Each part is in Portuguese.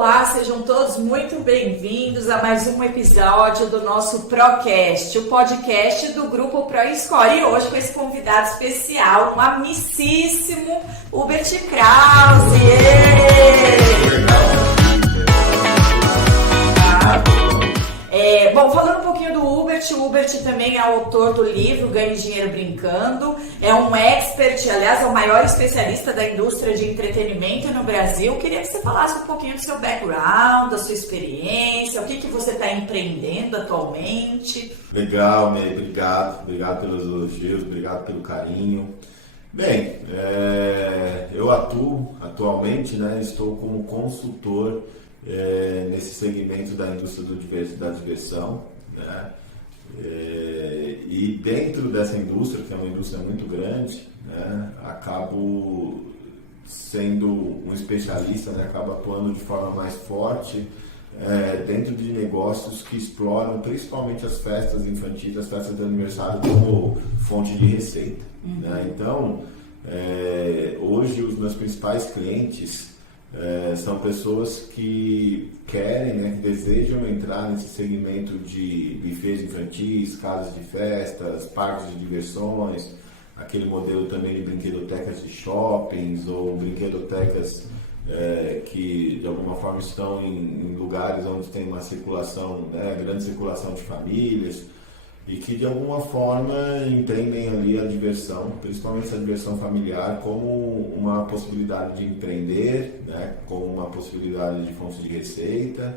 Olá, sejam todos muito bem-vindos a mais um episódio do nosso Procast, o podcast do Grupo ProScore. E hoje com esse convidado especial, um amicíssimo Hubert Krause. Bom, falando um pouquinho do Hubert, o Hubert também é autor do livro Ganhe Dinheiro Brincando, é um expert, aliás, é o maior especialista da indústria de entretenimento no Brasil. Queria que você falasse um pouquinho do seu background, da sua experiência, o que você está empreendendo atualmente. Legal, May, obrigado pelos elogios, obrigado pelo carinho. Bem, eu atuo atualmente, estou como consultor nesse segmento da indústria da diversão, e dentro dessa indústria, que é uma indústria muito grande, acabo sendo um especialista, acabo atuando de forma mais forte dentro de negócios que exploram principalmente as festas infantis, as festas de aniversário como fonte de receita. Então, hoje os meus principais clientes são pessoas que querem, que desejam entrar nesse segmento de bufês infantis, casas de festas, parques de diversões, aquele modelo também de brinquedotecas de shoppings ou brinquedotecas que de alguma forma estão em lugares onde tem uma circulação, grande circulação de famílias, e que de alguma forma entendem ali a diversão, principalmente essa diversão familiar, como uma possibilidade de empreender, como uma possibilidade de fonte de receita,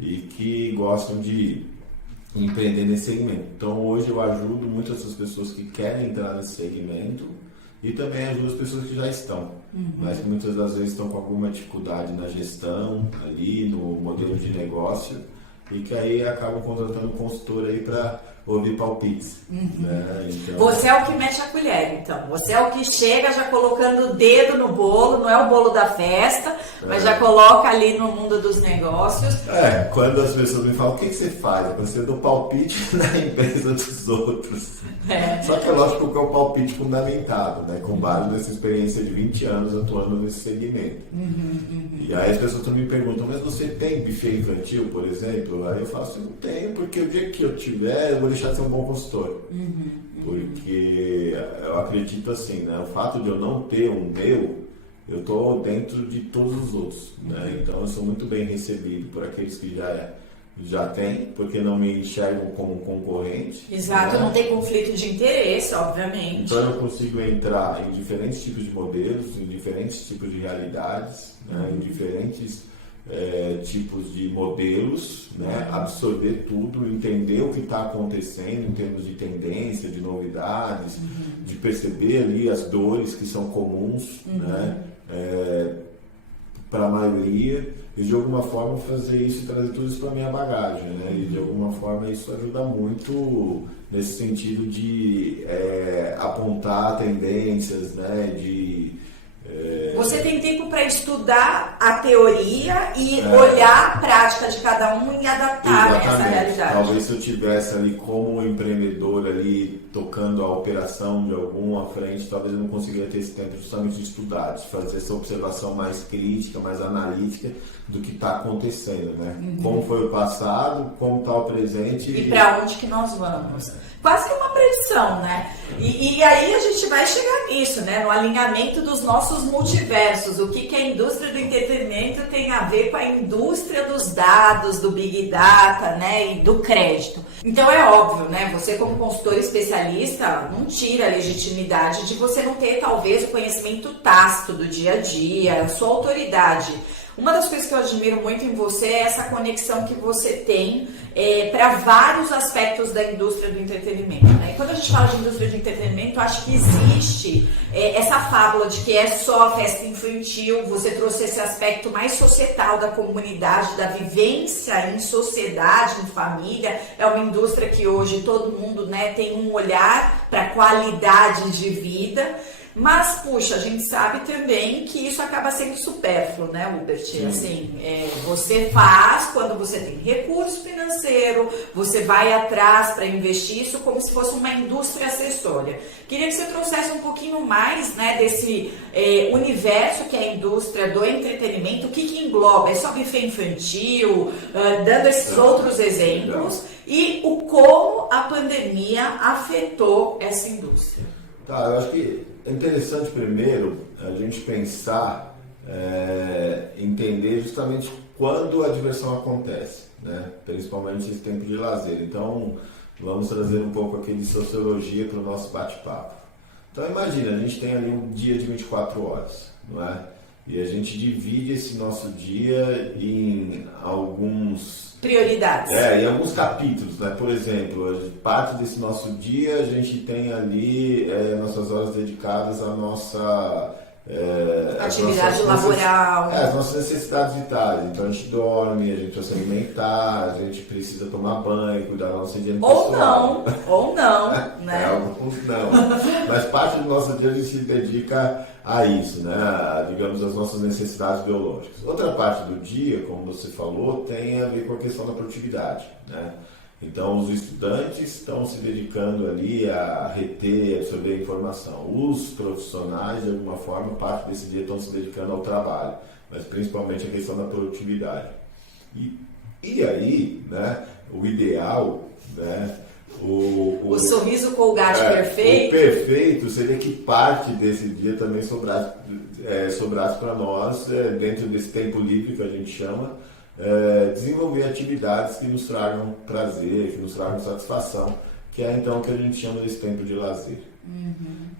e que gostam de empreender nesse segmento. Então hoje eu ajudo muitas dessas pessoas que querem entrar nesse segmento e também ajudo as pessoas que já estão, mas que muitas das vezes estão com alguma dificuldade na gestão, ali no modelo de negócio, e que aí acabam contratando um consultor aí para ouvir palpites. Então... Você é o que mexe a colher, então. Você é o que chega já colocando o dedo no bolo, não é o bolo da festa, mas já coloca ali no mundo dos negócios. Quando as pessoas me falam, o que você faz? Você dá palpite na empresa dos outros. Só que é lógico que é um palpite fundamentado, com base nessa experiência de 20 anos atuando nesse segmento. E aí as pessoas também me perguntam, mas você tem buffet infantil, por exemplo? Aí eu falo assim, não tenho, porque o dia que eu tiver, eu vou deixar de ser um bom consultor. Porque eu acredito assim, o fato de eu não ter um meu, eu estou dentro de todos os outros. Então eu sou muito bem recebido por aqueles que já têm, porque não me enxergam como um concorrente. Exato, não tem conflito de interesse, obviamente. Então eu consigo entrar em diferentes tipos de modelos, em diferentes tipos de realidades, em diferentes tipos de modelos, absorver tudo, entender o que está acontecendo em termos de tendência, de novidades, de perceber ali as dores que são comuns, para a maioria, e de alguma forma fazer isso e trazer tudo isso para a minha bagagem, e de alguma forma isso ajuda muito nesse sentido de apontar tendências, Você tem tempo para estudar a teoria e olhar a prática de cada um e adaptar essa realidade. Talvez se eu tivesse ali como empreendedor ali tocando a operação de alguma frente, talvez eu não conseguiria ter esse tempo justamente de estudar, de fazer essa observação mais crítica, mais analítica do que está acontecendo, Como foi o passado, como está o presente e para onde que nós vamos. Quase que uma predição, E aí a gente vai chegar nisso, no alinhamento dos nossos multiversos, o que a indústria do entretenimento tem a ver com a indústria dos dados, do Big Data, e do crédito. Então é óbvio, você como consultor especialista não tira a legitimidade de você não ter talvez o conhecimento tácito do dia a dia, a sua autoridade. Uma das coisas que eu admiro muito em você é essa conexão que você tem para vários aspectos da indústria do entretenimento. E quando a gente fala de indústria de entretenimento, acho que existe essa fábula de que é só a festa infantil. Você trouxe esse aspecto mais societal da comunidade, da vivência em sociedade, em família. É uma indústria que hoje todo mundo tem um olhar para a qualidade de vida. Mas, puxa, a gente sabe também que isso acaba sendo supérfluo, né, Hubert? Assim, você faz quando você tem recurso financeiro, você vai atrás para investir isso como se fosse uma indústria acessória. Queria que você trouxesse um pouquinho mais, né, desse universo que é a indústria do entretenimento, o que engloba? É só buffet infantil, dando esses outros exemplos, e o como a pandemia afetou essa indústria. Tá, eu acho que é interessante primeiro a gente pensar, entender justamente quando a diversão acontece, né? Principalmente esse tempo de lazer. Então, vamos trazer um pouco aqui de sociologia para o nosso bate-papo. Então, imagina, a gente tem ali um dia de 24 horas, não é? E a gente divide esse nosso dia em alguns... prioridades. Em alguns capítulos, né? Por exemplo, parte desse nosso dia a gente tem ali nossas horas dedicadas à nossa... atividade laboral. As nossas necessidades vitais. Então a gente dorme, a gente precisa se alimentar, a gente precisa tomar banho, cuidar da nossa higiene pessoal. Ou não, né? Alguns não. Mas parte do nosso dia a gente se dedica a isso, né? Digamos, as nossas necessidades biológicas. Outra parte do dia, como você falou, tem a ver com a questão da produtividade, né? Então, os estudantes estão se dedicando ali a reter, a absorver a informação. Os profissionais, de alguma forma, parte desse dia estão se dedicando ao trabalho, mas principalmente a questão da produtividade. E aí, né, o ideal, né, o sorriso Colgate perfeito. O perfeito seria que parte desse dia também sobrasse para nós, dentro desse tempo livre que a gente chama, desenvolver atividades que nos tragam prazer, que nos tragam satisfação, que é então o que a gente chama desse tempo de lazer.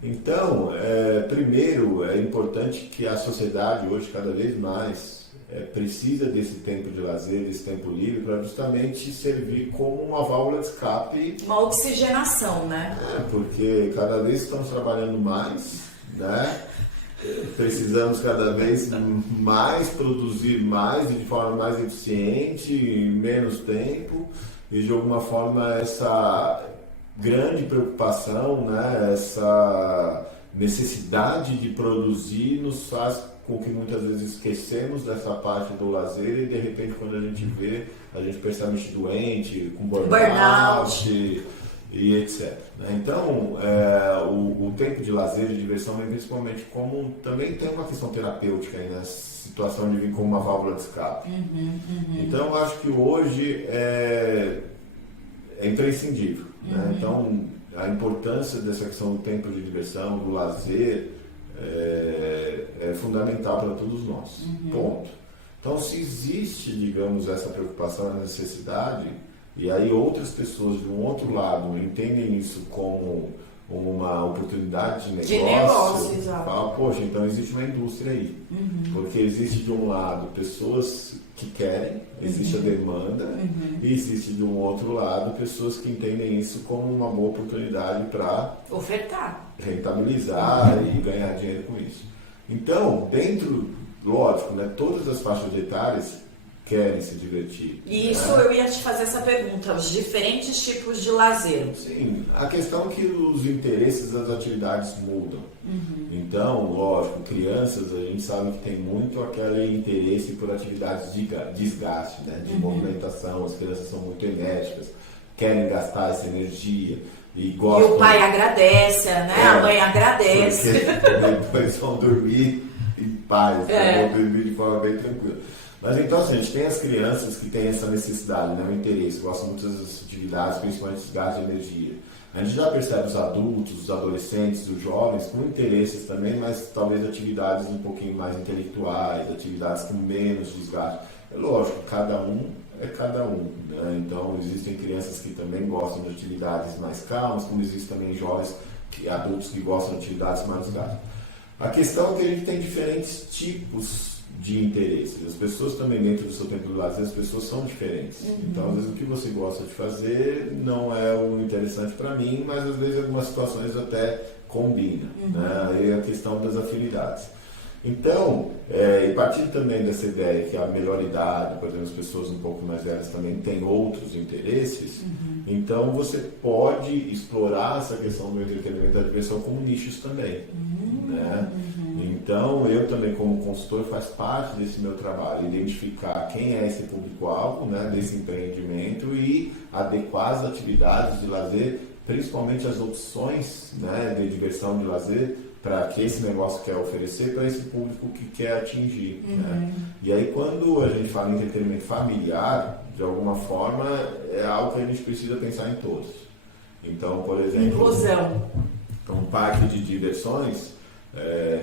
Então, primeiro, é importante que a sociedade hoje cada vez mais precisa desse tempo de lazer, desse tempo livre, para justamente servir como uma válvula de escape. Uma oxigenação, né? Porque cada vez estamos trabalhando mais, né? Precisamos cada vez mais produzir mais e de forma mais eficiente, em menos tempo, e de alguma forma essa grande preocupação, né, essa necessidade de produzir nos faz com que muitas vezes esquecemos dessa parte do lazer e de repente quando a gente vê, a gente percebe-se doente, com burnout. E etc. Então, o tempo de lazer e diversão vem principalmente como... Também tem uma questão terapêutica aí, na situação de vir como uma válvula de escape. Então, eu acho que hoje é imprescindível. Né? Então, a importância dessa questão do tempo de diversão, do lazer, é fundamental para todos nós. Ponto. Então, se existe, digamos, essa preocupação, a necessidade... E aí outras pessoas de um outro lado entendem isso como uma oportunidade de negócio, falam, poxa, então existe uma indústria aí. Porque existe de um lado pessoas que querem, existe a demanda, e existe de um outro lado pessoas que entendem isso como uma boa oportunidade para ofertar, rentabilizar e ganhar dinheiro com isso. Então, dentro, lógico, né, todas as faixas etárias querem se divertir. Isso, né? Eu ia te fazer essa pergunta, os diferentes tipos de lazer. Sim, a questão é que os interesses das atividades mudam. Então, lógico, crianças, a gente sabe que tem muito aquele interesse por atividades de desgaste, né? De movimentação, as crianças são muito enérgicas, querem gastar essa energia. E gostam... E o pai agradece, né? A mãe agradece. Porque depois vão dormir em paz, vão dormir de forma bem tranquila. Mas então, assim, a gente tem as crianças que têm essa necessidade, né, o interesse, gostam muito das atividades, principalmente desgaste de energia. A gente já percebe os adultos, os adolescentes, os jovens com interesses também, mas talvez atividades um pouquinho mais intelectuais, atividades com menos desgaste. É lógico, cada um é cada um. Né? Então, existem crianças que também gostam de atividades mais calmas, como existem também jovens, adultos que gostam de atividades mais desgastes. A questão é que a gente tem diferentes tipos de interesses. As pessoas também, dentro do seu tempo de lazer, as pessoas são diferentes. Então, às vezes, o que você gosta de fazer não é o interessante para mim, mas às vezes, em algumas situações até combina. Né? Aí é a questão das afinidades. Então, e partindo também dessa ideia que a melhor idade, por exemplo, as pessoas um pouco mais velhas também têm outros interesses, então você pode explorar essa questão do entretenimento da diversão como nichos também. né? Então, eu também como consultor faz parte desse meu trabalho, identificar quem é esse público-alvo, né, desse empreendimento e adequar as atividades de lazer, principalmente as opções, né, de diversão de lazer, para que esse negócio quer oferecer para esse público que quer atingir. Né? E aí, quando a gente fala em entretenimento familiar, de alguma forma, é algo que a gente precisa pensar em todos. Então, por exemplo, inclusão. Um parque de diversões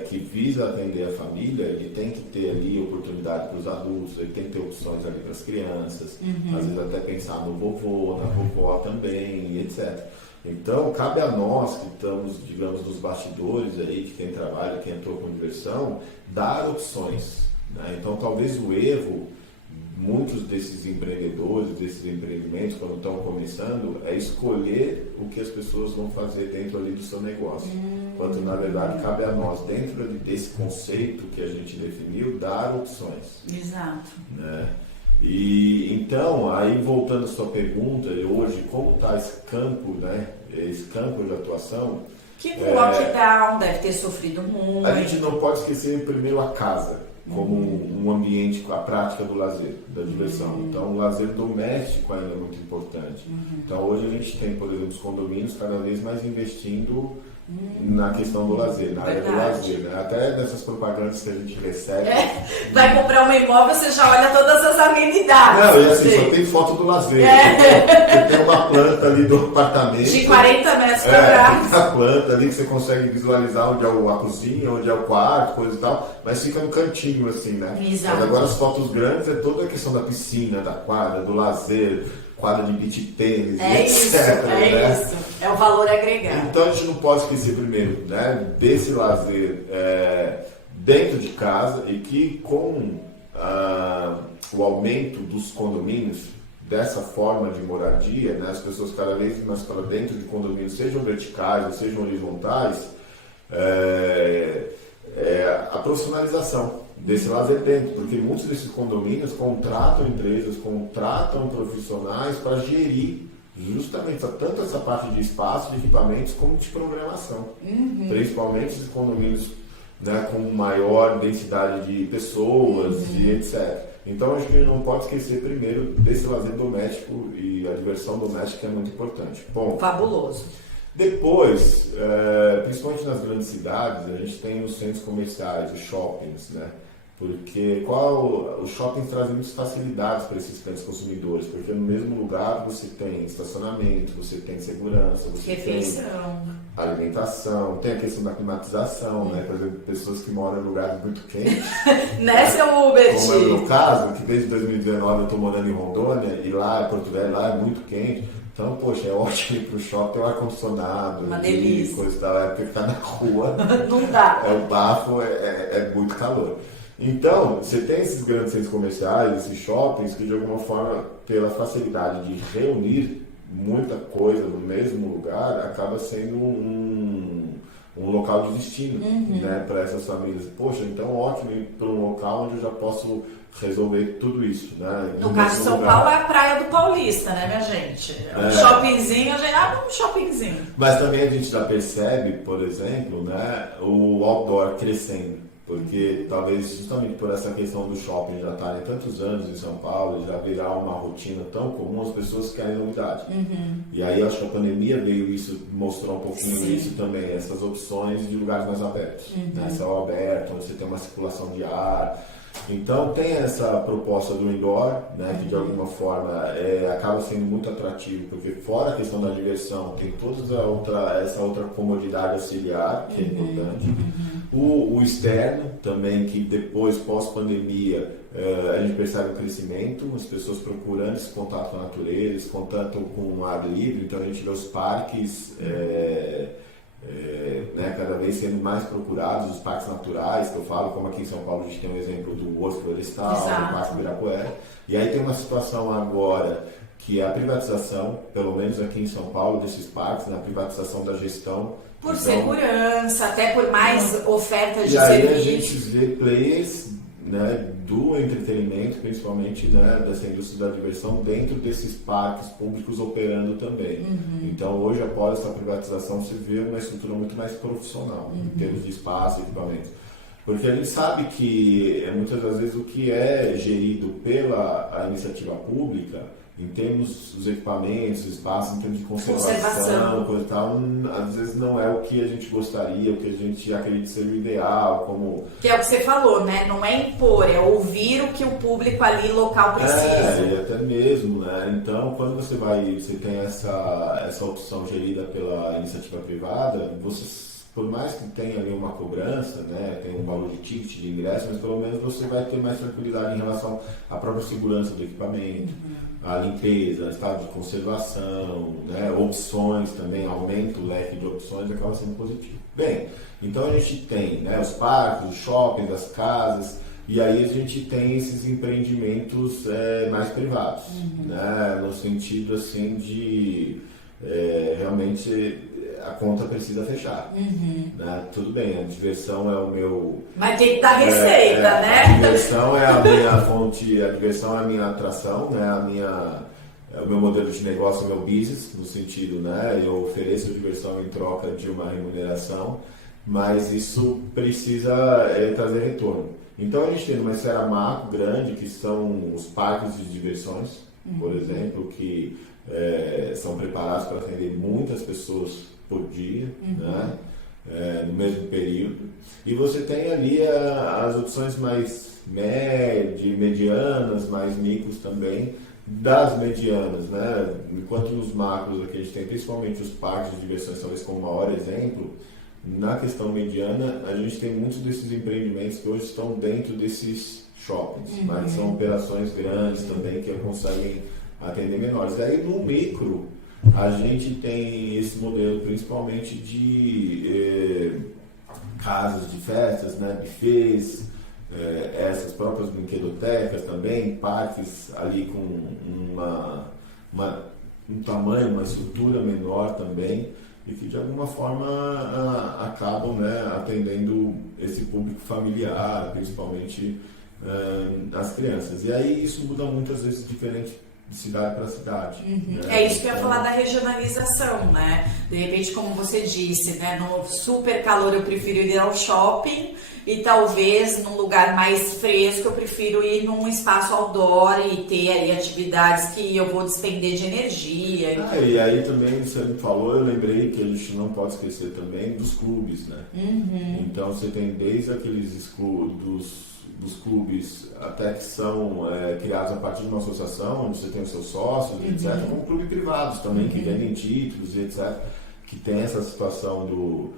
que visa atender a família, ele tem que ter ali oportunidade para os adultos, ele tem que ter opções ali para as crianças, às vezes até pensar no vovô, na vovó também, e etc. Então, cabe a nós que estamos, digamos, nos bastidores aí, que tem trabalho, que entrou com diversão, dar opções. Né? Então, talvez o Evo, muitos desses empreendedores, desses empreendimentos, quando estão começando, é escolher o que as pessoas vão fazer dentro ali do seu negócio. Enquanto, na verdade, cabe a nós, dentro desse conceito que a gente definiu, dar opções. Exato. Né? E então, aí voltando à sua pergunta, hoje, como está esse campo, né? Esse campo de atuação? Que com o lockdown deve ter sofrido muito. A gente não pode esquecer primeiro a casa, como um ambiente, a prática do lazer, da diversão. Então, o lazer doméstico ainda é muito importante. Então, hoje a gente tem, por exemplo, os condomínios cada vez mais investindo na questão do lazer, na área do lazer. Né? Até dessas propagandas que a gente recebe. Vai comprar um imóvel, você já olha todas as amenidades. Não, e assim, só tem foto do lazer. Você tem uma planta ali do apartamento. De 40 metros quadrados. Tem a planta ali que você consegue visualizar onde é a cozinha, onde é o quarto, coisa e tal, mas fica no cantinho, assim, né? Exato. Mas agora as fotos grandes é toda a questão da piscina, da quadra, do lazer, quadra de beach tênis, etc. Isso. É o valor agregado. Então a gente não pode esquecer primeiro, né, desse lazer dentro de casa e que com o aumento dos condomínios, dessa forma de moradia, né, as pessoas cada vez mais para dentro de condomínios, sejam verticais ou sejam horizontais, a profissionalização desse lazer dentro, porque muitos desses condomínios contratam empresas, contratam profissionais para gerir justamente tanto essa parte de espaço, de equipamentos, como de programação. Principalmente esses condomínios, né, com maior densidade de pessoas e etc. Então, acho que a gente não pode esquecer primeiro desse lazer doméstico e a diversão doméstica é muito importante. Bom, fabuloso. Depois, principalmente nas grandes cidades, a gente tem os centros comerciais, os shoppings, né? Porque os shoppings trazem muitas facilidades para esses grandes consumidores, porque no mesmo lugar você tem estacionamento, você tem segurança, você refeição, tem alimentação, tem a questão da climatização, né? Por exemplo, pessoas que moram em lugares muito quentes. Nessa Uber. Como é o meu caso, que desde 2019 eu estou morando em Rondônia, e lá, Porto Velho, lá é muito quente. Então, poxa, é ótimo ir pro shopping, tem um ar-condicionado, uma delícia, coisa e tal, porque ficar na rua, não dá. O bafo, é muito calor. Então, você tem esses grandes centros comerciais, esses shoppings, que de alguma forma, pela facilidade de reunir muita coisa no mesmo lugar, acaba sendo um local de destino, né, para essas famílias. Poxa, então ótimo ir para um local onde eu já posso resolver tudo isso, né? No caso de São Paulo é a Praia do Paulista, né, minha gente? Um shoppingzinho, a gente abre um shoppingzinho. Mas também a gente já percebe, por exemplo, né, o outdoor crescendo. Porque talvez justamente por essa questão do shopping já estarem tantos anos em São Paulo, já virar uma rotina tão comum, as pessoas querem novidade. E aí acho que a pandemia veio isso, mostrou um pouquinho isso também, essas opções de lugares mais abertos. Né? Céu aberto, onde você tem uma circulação de ar. Então tem essa proposta do indoor, né, que de alguma forma acaba sendo muito atrativo, porque fora a questão da diversão, tem toda essa outra comodidade auxiliar, que é importante. O externo também, que depois, pós-pandemia, a gente percebe um crescimento, as pessoas procurando esse contato com a natureza, esse contato com o ar livre, então a gente vê os parques né, cada vez sendo mais procurados, os parques naturais, que eu falo, como aqui em São Paulo a gente tem um exemplo do Horto Florestal, do Parque Ibirapuera, e aí tem uma situação agora que é a privatização, pelo menos aqui em São Paulo, desses parques, na privatização da gestão. Por segurança, até por mais ofertas de serviço. E aí serviço. a gente vê players, né, do entretenimento, principalmente, né, dessa indústria da diversão, dentro desses parques públicos operando também. Então, hoje, após essa privatização, se vê uma estrutura muito mais profissional, em termos de espaço e equipamentos. Porque a gente sabe que, muitas das vezes, o que é gerido pela iniciativa pública, em termos dos equipamentos, espaços, em termos de conservação, coisa e tal, às vezes não é o que a gente gostaria, o que a gente acredita ser o ideal, como... Que é o que você falou, né? Não é impor, é ouvir o que o público ali local precisa. E até mesmo, né? Então, quando você tem essa opção gerida pela iniciativa privada, por mais que tenha ali uma cobrança, né, tem um valor de ticket de ingresso, mas pelo menos você vai ter mais tranquilidade em relação à própria segurança do equipamento, à limpeza, estado de conservação, né, opções também, aumenta o leque de opções, acaba sendo positivo. Bem, então a gente tem, né, os parques, os shoppings, as casas, e aí a gente tem esses empreendimentos mais privados, né, no sentido assim de realmente a conta precisa fechar. Né? Tudo bem, a diversão é o meu... Mas tem que dar receita, né? A diversão é a minha fonte, a diversão é a minha atração, né? É o meu modelo de negócio, o meu business, no sentido, né? Eu ofereço diversão em troca de uma remuneração, mas isso precisa trazer retorno. Então a gente tem uma esfera macro grande, que são os parques de diversões, por exemplo, que são preparados para atender muitas pessoas por dia, né? No mesmo período. E você tem ali as opções mais medianas, mais micros também, das medianas, né? Enquanto nos macros aqui a gente tem principalmente os parques de diversões, talvez como maior exemplo, na questão mediana a gente tem muitos desses empreendimentos que hoje estão dentro desses shoppings, mas são operações grandes também que conseguem atender menores. E aí no micro a gente tem esse modelo principalmente de casas de festas, né, buffets, essas próprias brinquedotecas também, parques ali com um tamanho, uma estrutura menor também, e que de alguma forma acabam, né, atendendo esse público familiar, principalmente as crianças. E aí isso muda muitas vezes diferente de cidade para cidade. Né? É isso que eu ia falar da regionalização, né? De repente, como você disse, né? No super calor eu prefiro ir ao shopping e talvez num lugar mais fresco eu prefiro ir num espaço outdoor e ter ali atividades que eu vou despender de energia. E aí também, você me falou, eu lembrei que a gente não pode esquecer também dos clubes, né? Então você tem desde aqueles dos clubes até que são criados a partir de uma associação, onde você tem os seus sócios, etc., como clubes privados também, que vendem títulos, etc., que tem essa situação do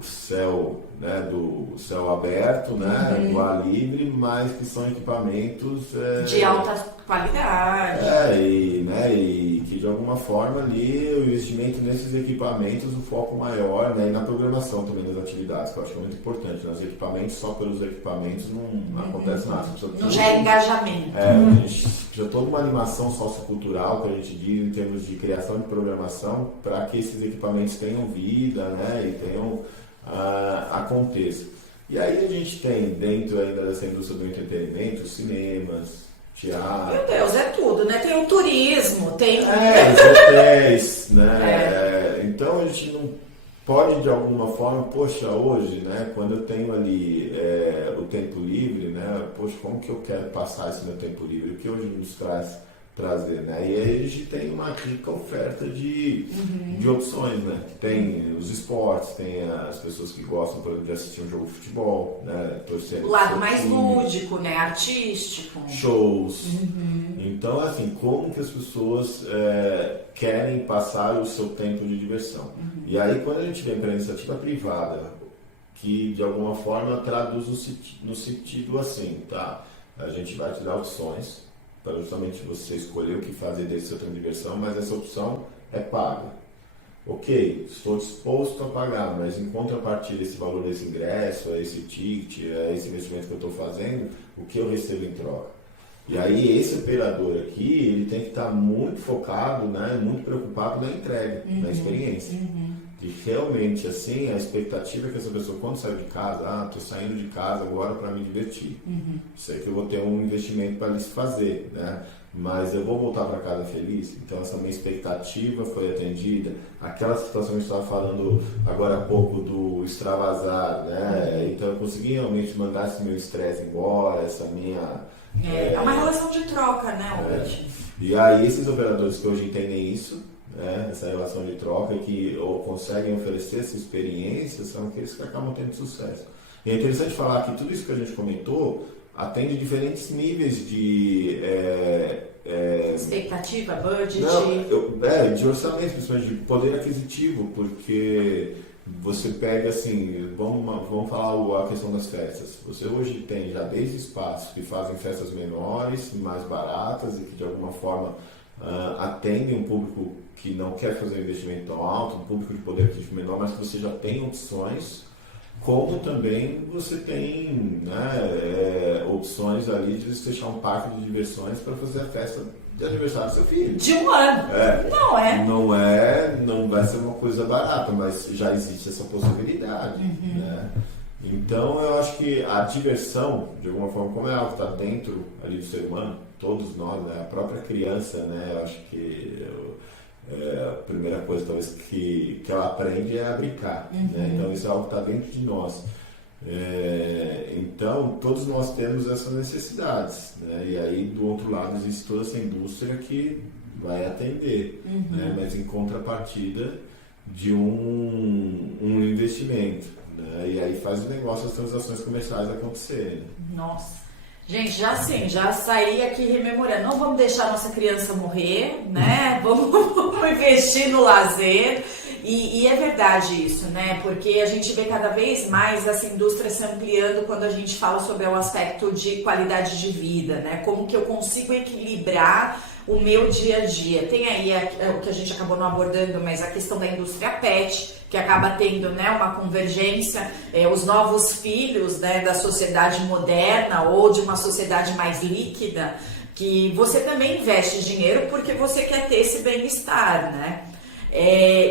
céu, né, do céu aberto, né, do ar livre, mas que são equipamentos de alta qualidade. E que de alguma forma ali o investimento nesses equipamentos, o foco maior, né, e na programação também das atividades, que eu acho que é muito importante. Nos equipamentos, só pelos equipamentos não acontece nada. Não gera engajamento. A gente precisa toda uma animação sociocultural, que a gente diz, em termos de criação de programação, para que esses equipamentos tenham vida, né, e tenham aconteça. E aí a gente tem, dentro ainda dessa indústria do entretenimento, cinemas, teatro. Meu Deus, é tudo, né? Tem o turismo, tem... Os hotéis, né? Então a gente não pode, de alguma forma, poxa, hoje, né? Quando eu tenho ali o tempo livre, né? Poxa, como que eu quero passar esse meu tempo livre? O que hoje nos traz trazer, né? E aí a gente tem uma rica oferta de opções, né? Tem os esportes, tem as pessoas que gostam, por exemplo, de assistir um jogo de futebol, né? Torcer o lado mais lúdico, né? Artístico. Shows. Então, assim, como que as pessoas querem passar o seu tempo de diversão? E aí, quando a gente vem para a iniciativa privada, que de alguma forma traduz no sentido assim, tá? A gente vai te dar opções para justamente você escolher o que fazer desse seu tempo de diversão, mas essa opção é paga. Ok, estou disposto a pagar, mas em contrapartida esse valor desse ingresso, esse ticket, esse investimento que eu estou fazendo, o que eu recebo em troca? E aí esse operador aqui, ele tem que estar muito focado, né, muito preocupado na entrega, na experiência. de realmente, assim, a expectativa é que essa pessoa, quando sai de casa, estou saindo de casa agora para me divertir. Sei que eu vou ter um investimento para se fazer, né? Mas eu vou voltar para casa feliz. Então, essa minha expectativa foi atendida. Aquela situação que a gente estava falando agora há pouco do extravasar, né? Então, eu consegui realmente mandar esse meu estresse embora, essa minha... É uma relação de troca, né, Albert? E aí, esses operadores que hoje entendem isso, essa relação de troca e que conseguem oferecer essa experiência, são aqueles que acabam tendo sucesso. E é interessante falar que tudo isso que a gente comentou atende diferentes níveis de... expectativa, budget... de orçamento, principalmente de poder aquisitivo, porque você pega assim, vamos falar a questão das festas. Você hoje tem já desde espaços que fazem festas menores, mais baratas e que de alguma forma atendem um público que não quer fazer um investimento tão alto, um público de poder aquisitivo menor, mas que você já tem opções, como também você tem, né, opções ali de você fechar um parque de diversões para fazer a festa de aniversário do seu filho. De um ano. Não vai ser uma coisa barata, mas já existe essa possibilidade. Né? Então eu acho que a diversão, de alguma forma, como é algo que está dentro ali do ser humano, todos nós, né? A própria criança, né? Eu acho que a primeira coisa talvez que ela aprende é a brincar. Né? Então isso é algo que está dentro de nós. Então todos nós temos essas necessidades, né? E aí do outro lado existe toda essa indústria que vai atender, né? Mas em contrapartida de um investimento, né? E aí faz o negócio, as transações comerciais acontecerem. Nossa, gente, já saí aqui rememorando, não vamos deixar nossa criança morrer, né? Vamos investir no lazer. E é verdade isso, né? Porque a gente vê cada vez mais essa indústria se ampliando quando a gente fala sobre o aspecto de qualidade de vida, né? Como que eu consigo equilibrar o meu dia a dia. Tem aí o que a gente acabou não abordando, mas a questão da indústria pet, que acaba tendo, né, uma convergência, os novos filhos, né, da sociedade moderna ou de uma sociedade mais líquida, que você também investe dinheiro porque você quer ter esse bem-estar, né?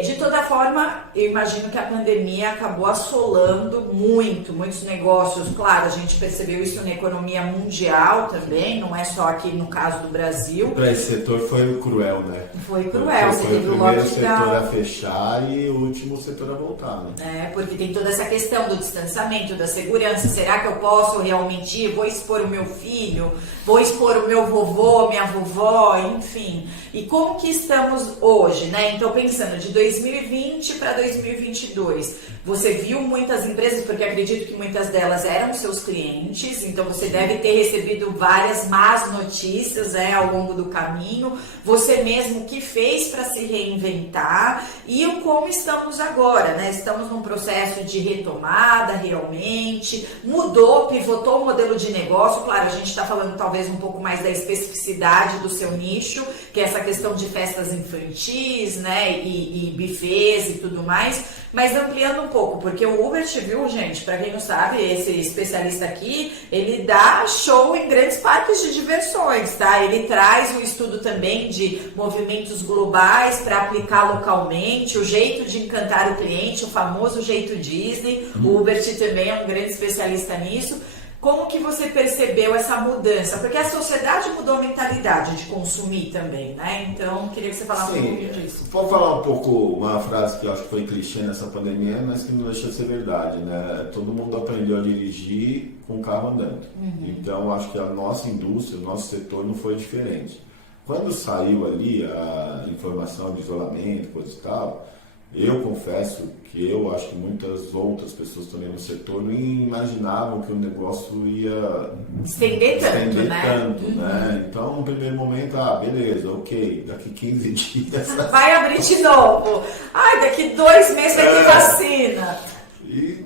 De toda forma, eu imagino que a pandemia acabou assolando muitos negócios. Claro, a gente percebeu isso na economia mundial também, não é só aqui no caso do Brasil. Para esse setor foi cruel, né? Foi cruel, você teve o primeiro setor a fechar e o último setor a voltar, né? Porque tem toda essa questão do distanciamento, da segurança. Será que eu posso realmente ir? Vou expor o meu filho? Vou expor o meu vovô, minha vovó, enfim. E como que estamos hoje, né? Então, pensando de 2020 para 2022, você viu muitas empresas, porque acredito que muitas delas eram seus clientes, então você deve ter recebido várias más notícias, ao longo do caminho. Você mesmo que fez para se reinventar e o como estamos agora, né? Estamos num processo de retomada realmente, mudou, pivotou o modelo de negócio. Claro, a gente está falando talvez um pouco mais da especificidade do seu nicho, que é essa questão de festas infantis, né, e buffets e tudo mais, mas ampliando um pouco, porque o Hubert, viu, gente, para quem não sabe, esse especialista aqui, ele dá show em grandes parques de diversões, tá? Ele traz o estudo também de movimentos globais para aplicar localmente, o jeito de encantar o cliente, o famoso jeito Disney. O Hubert também é um grande especialista nisso. Como que você percebeu essa mudança? Porque a sociedade mudou a mentalidade de consumir também, né? Então, queria que você falasse um pouquinho disso. Vou falar um pouco, uma frase que eu acho que foi clichê nessa pandemia, mas que não deixa de ser verdade, né? Todo mundo aprendeu a dirigir com o carro andando. Então, acho que a nossa indústria, o nosso setor não foi diferente. Quando saiu ali a informação de isolamento, coisa e tal, eu confesso que eu acho que muitas outras pessoas também no setor não imaginavam que o negócio ia estender tanto, né? Então, no primeiro momento, beleza, ok, daqui 15 dias... Vai abrir de novo. Daqui 2 meses vai ter vacina. E,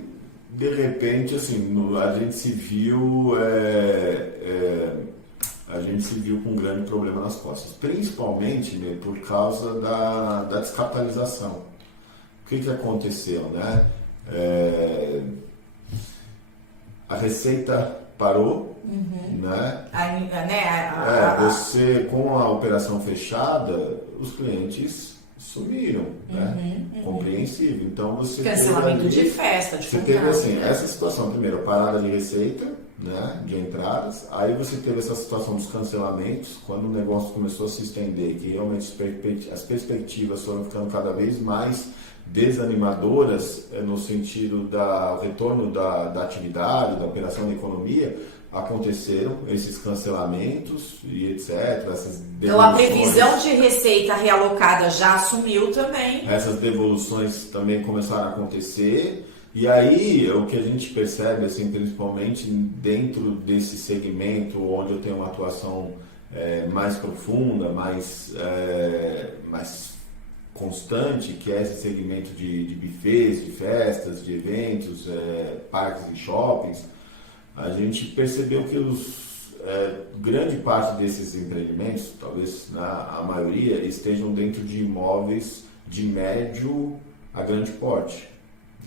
de repente, assim, a gente se viu... a gente se viu com um grande problema nas costas, principalmente, né, por causa da descapitalização. O que aconteceu, né? A receita parou, né? Você, com a operação fechada, os clientes sumiram, né? Compreensível. Então você Cancelamento de festa, de você contrato, teve assim, né? essa situação, primeiro, a parada de receita, né, de entradas, aí você teve essa situação dos cancelamentos, quando o negócio começou a se estender, que realmente as perspectivas foram ficando cada vez mais desanimadoras, no sentido do retorno da atividade, da operação da economia, aconteceram esses cancelamentos e etc. Essas devoluções. Então a previsão de receita realocada já assumiu também. Essas devoluções também começaram a acontecer. E aí, o que a gente percebe, assim, principalmente dentro desse segmento onde eu tenho uma atuação mais profunda, mais constante, que é esse segmento de buffets, de festas, de eventos, parques e shoppings, a gente percebeu que grande parte desses empreendimentos, talvez a maioria, estejam dentro de imóveis de médio a grande porte.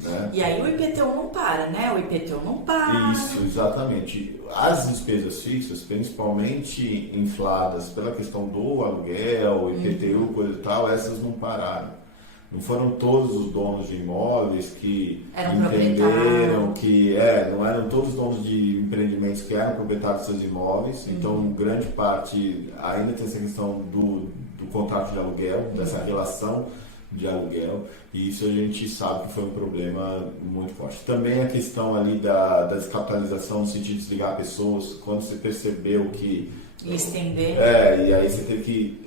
Né? E aí o IPTU não para, né? O IPTU não para. Isso, exatamente. As despesas fixas, principalmente infladas pela questão do aluguel, IPTU, coisa e tal, essas não pararam. Não foram todos os donos de imóveis que entenderam que não eram todos os donos de empreendimentos que eram proprietários dos seus imóveis. Então, grande parte ainda tem essa questão do contrato de aluguel, dessa relação de aluguel, e isso a gente sabe que foi um problema muito forte. Também a questão ali da descapitalização, no sentido de desligar pessoas, quando você percebeu que estender. E aí você teve que...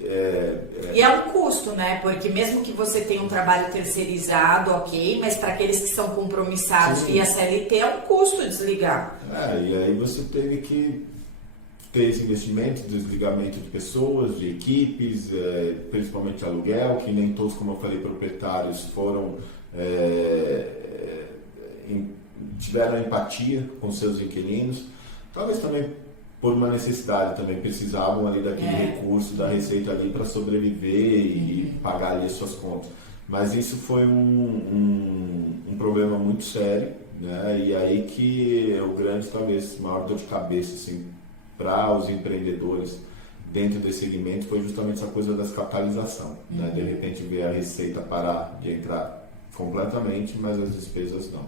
E é um custo, né? Porque mesmo que você tenha um trabalho terceirizado, ok, mas para aqueles que são compromissados via CLT, é um custo desligar. E aí você teve que ter esse investimento, desligamento de pessoas, de equipes, principalmente aluguel, que nem todos, como eu falei, proprietários foram... tiveram empatia com seus inquilinos. Talvez também por uma necessidade, também precisavam ali daquele recurso da receita ali para sobreviver e pagar ali as suas contas. Mas isso foi um problema muito sério, né? E aí que o grande, talvez, maior dor de cabeça, assim, para os empreendedores dentro desse segmento foi justamente essa coisa da descapitalização, né? De repente ver a receita parar de entrar completamente, mas as despesas não.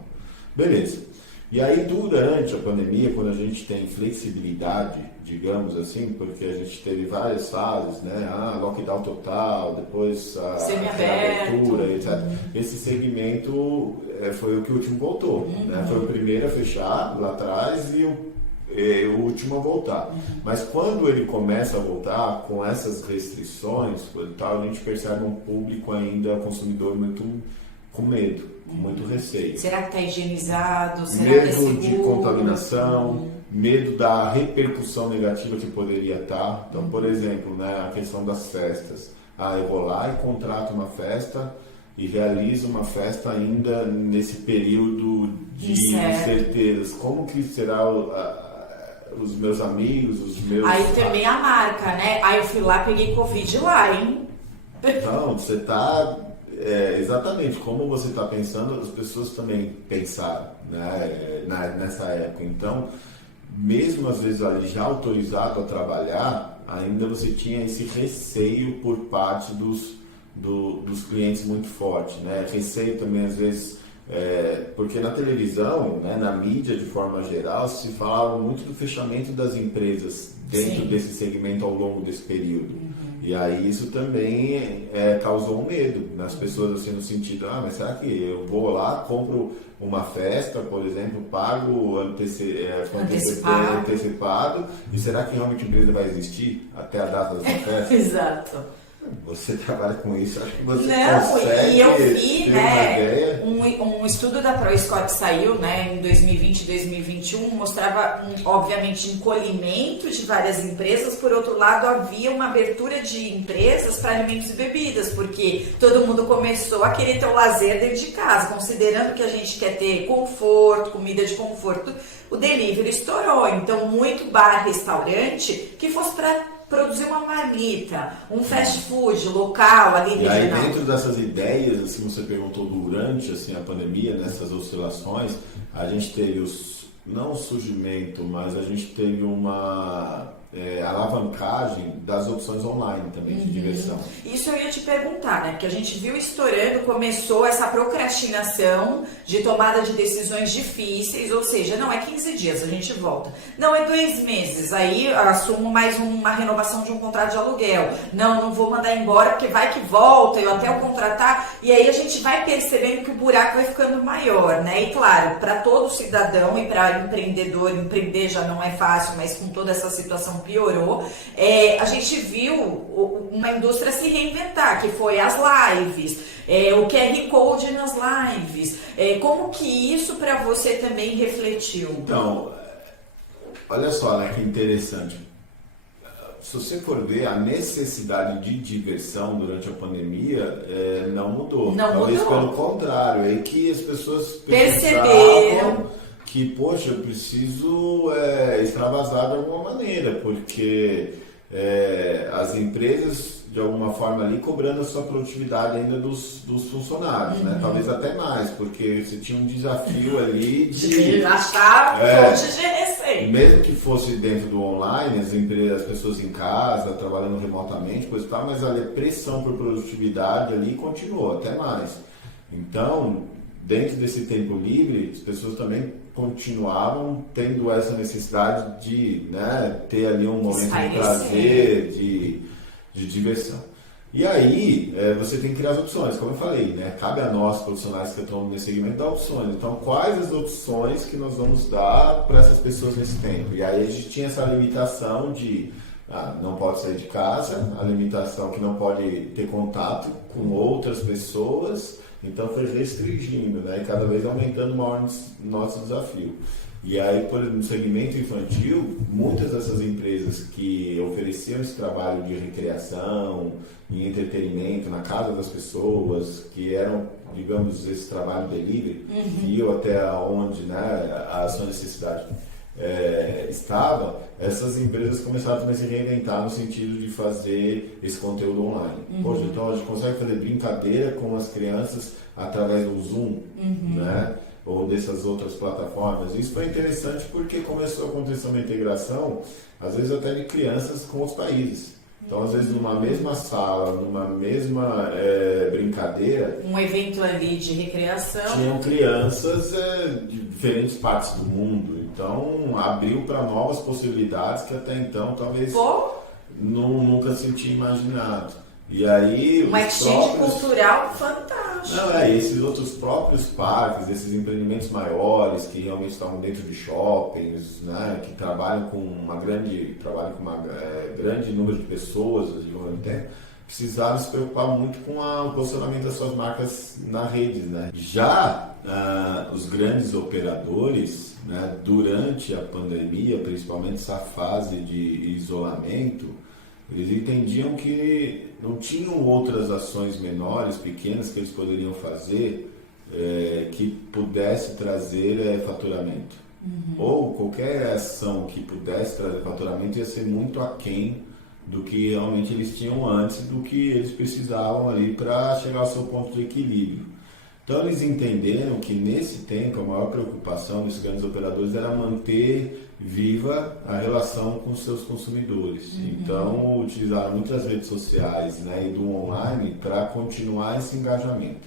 Beleza. E aí, durante a pandemia, quando a gente tem flexibilidade, digamos assim, porque a gente teve várias fases, né? Lockdown total, depois a reabertura, etc. Esse segmento foi o que o último voltou, né? Foi o primeiro a fechar lá atrás e o último a voltar. Mas quando ele começa a voltar, com essas restrições, a gente percebe um público ainda, consumidor, muito com medo, com muito receio. Será que está higienizado? Será Medo que é seguro? de contaminação, medo da repercussão negativa que poderia estar. Então, por exemplo, né, a questão das festas. Eu vou lá e contrato uma festa e realizo uma festa ainda nesse período de incertezas. Como que será os meus amigos, os meus... Aí também a marca, né? Aí eu fui lá, peguei Covid lá, hein? Então, você está... exatamente como você está pensando, as pessoas também pensaram, né, nessa época. Então, mesmo às vezes ali já autorizado a trabalhar, ainda você tinha esse receio por parte dos clientes muito forte, né? Receio também às vezes, porque na televisão, né, na mídia de forma geral, se falava muito do fechamento das empresas dentro desse segmento ao longo desse período. E aí isso também causou um medo nas pessoas, assim, no sentido, mas será que eu vou lá, compro uma festa, por exemplo, pago antecipado, e será que realmente a empresa vai existir até a data dessa festa? Exato. Você trabalha com isso, acho que você consegue. E eu vi, né, um estudo da ProScott saiu, né, em 2020 e 2021, mostrava, obviamente, encolhimento de várias empresas. Por outro lado, havia uma abertura de empresas para alimentos e bebidas, porque todo mundo começou a querer ter o lazer dentro de casa, considerando que a gente quer ter conforto, comida de conforto. O delivery estourou, então muito bar, restaurante que fosse para produzir uma marmita, um fast food local ali regional. E aí, dentro dessas ideias, assim, você perguntou durante, assim, a pandemia, nessas oscilações, a gente teve não o surgimento, mas a gente teve uma alavancagem das opções online também de diversão. Isso eu ia te perguntar, né? Porque a gente viu estourando, começou essa procrastinação de tomada de decisões difíceis, ou seja, não é 15 dias, a gente volta. Não é 2 meses, aí eu assumo mais uma renovação de um contrato de aluguel. Não vou mandar embora porque vai que volta, eu até o contratar, e aí a gente vai percebendo que o buraco vai ficando maior, né? E claro, para todo cidadão e para empreendedor, empreender já não é fácil, mas com toda essa situação piorou. A gente viu uma indústria se reinventar, que foi as lives, o QR Code nas lives. Como que isso para você também refletiu? Então, olha só, né, que interessante. Se você for ver, a necessidade de diversão durante a pandemia não mudou. Talvez pelo contrário, é que as pessoas perceberam que, poxa, eu preciso extravasar de alguma maneira, porque as empresas, de alguma forma ali, cobrando a sua produtividade ainda dos funcionários, né? Talvez até mais, porque você tinha um desafio ali de achar fontes de receita. Mesmo que fosse dentro do online, as pessoas em casa, trabalhando remotamente, coisa e tal, mas a pressão por produtividade ali continuou, até mais. Então, dentro desse tempo livre, as pessoas também continuavam tendo essa necessidade de, né, ter ali um momento de prazer, de diversão. E aí, você tem que criar as opções, como eu falei, né? Cabe a nós, profissionais que estão nesse segmento, dar opções. Então, quais as opções que nós vamos dar para essas pessoas nesse tempo? E aí a gente tinha essa limitação de não pode sair de casa, a limitação que não pode ter contato com outras pessoas, então foi restringindo, né? E cada vez aumentando maior nosso desafio. E aí, por exemplo, no segmento infantil, muitas dessas empresas que ofereciam esse trabalho de recreação e entretenimento na casa das pessoas, que eram, digamos, esse trabalho delivery, iam até onde, né, a sua necessidade estava, essas empresas começaram também a se reinventar no sentido de fazer esse conteúdo online. Poxa, então a gente consegue fazer brincadeira com as crianças através do Zoom, né? Ou dessas outras plataformas. Isso foi interessante porque começou a acontecer uma integração, às vezes até de crianças com os países. Então, às vezes, numa mesma sala, numa mesma brincadeira... Um evento ali de recreação. Tinham crianças de diferentes partes do mundo. Então, abriu para novas possibilidades que até então, talvez, nunca se tinha imaginado. E aí, uma exchange cultural fantástica. Esses outros próprios parques, esses empreendimentos maiores que realmente estão dentro de shoppings, né, que trabalham com um grande número de pessoas ao mesmo tempo, precisaram se preocupar muito com o posicionamento das suas marcas na rede, né? Já os grandes operadores, né, durante a pandemia, principalmente essa fase de isolamento, eles entendiam que não tinham outras ações menores, pequenas, que eles poderiam fazer que pudesse trazer faturamento. Ou qualquer ação que pudesse trazer faturamento ia ser muito aquém do que realmente eles tinham antes, do que eles precisavam ali para chegar ao seu ponto de equilíbrio. Então eles entenderam que nesse tempo a maior preocupação dos grandes operadores era manter viva a relação com seus consumidores. Então utilizaram muitas redes sociais, né, e do online para continuar esse engajamento.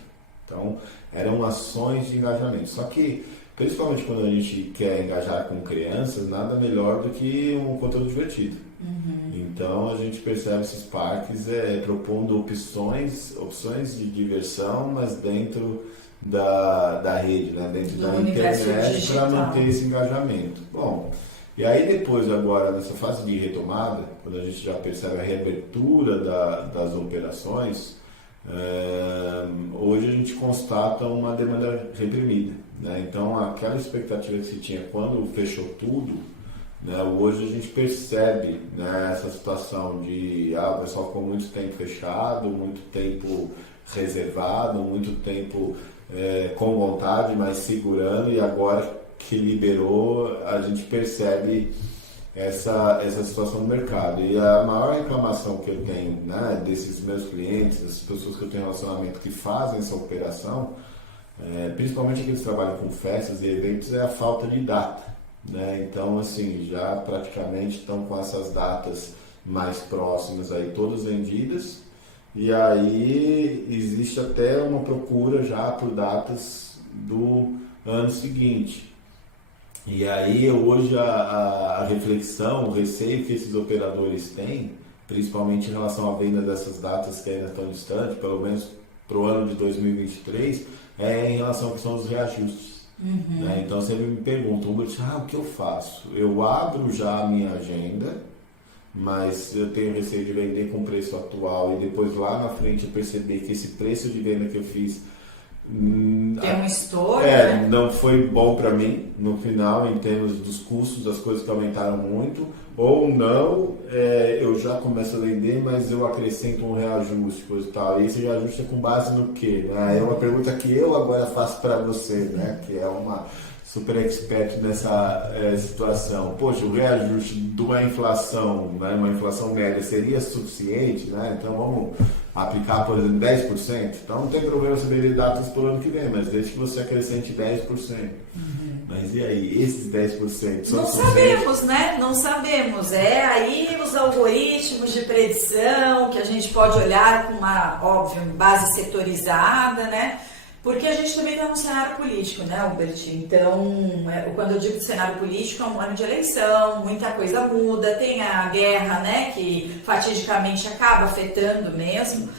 Então eram ações de engajamento. Só que, principalmente quando a gente quer engajar com crianças, nada melhor do que um conteúdo divertido. Então a gente percebe esses parques propondo opções de diversão, mas dentro da rede, né? Dentro da internet, para manter esse engajamento. Bom, e aí depois agora nessa fase de retomada, quando a gente já percebe a reabertura das operações, hoje a gente constata uma demanda reprimida, né? Então aquela expectativa que se tinha quando fechou tudo, né, hoje a gente percebe, né, essa situação de o pessoal ficou muito tempo fechado, muito tempo reservado, muito tempo com vontade, mas segurando, e agora que liberou, a gente percebe essa situação no mercado. E a maior reclamação que eu tenho, né, desses meus clientes, dessas pessoas que eu tenho relacionamento que fazem essa operação, principalmente aqueles que trabalham com festas e eventos, é a falta de data. Né? Então, assim, já praticamente estão com essas datas mais próximas aí, todas vendidas, e aí existe até uma procura já por datas do ano seguinte. E aí hoje a reflexão, o receio que esses operadores têm, principalmente em relação à venda dessas datas que ainda estão distantes, pelo menos para o ano de 2023, é em relação à questão dos reajustes. Né? Então sempre me perguntam, o que eu faço? Eu abro já a minha agenda, mas eu tenho receio de vender com o preço atual e depois lá na frente eu perceber que esse preço de venda que eu fiz tem um estouro, né? Não foi bom para mim no final em termos dos custos, das coisas que aumentaram muito, ou não, eu já começo a vender, mas eu acrescento um reajuste, coisa e tal. E esse reajuste é com base no quê? Né? É uma pergunta que eu agora faço para você, né? Que é uma super expert nessa situação. Poxa, o reajuste de uma inflação, né? Uma inflação média seria suficiente, né? Então vamos aplicar, por exemplo, 10%. Então não tem problema você vender datas para o ano que vem, mas desde que você acrescente 10%. Mas e aí, esses 10% são Não sabemos, né? Não sabemos. Aí os algoritmos de predição que a gente pode olhar com uma, óbvio, base setorizada, né? Porque a gente também está num cenário político, né, Hubert? Então, quando eu digo cenário político, é um ano de eleição, muita coisa muda, tem a guerra, né, que fatidicamente acaba afetando mesmo.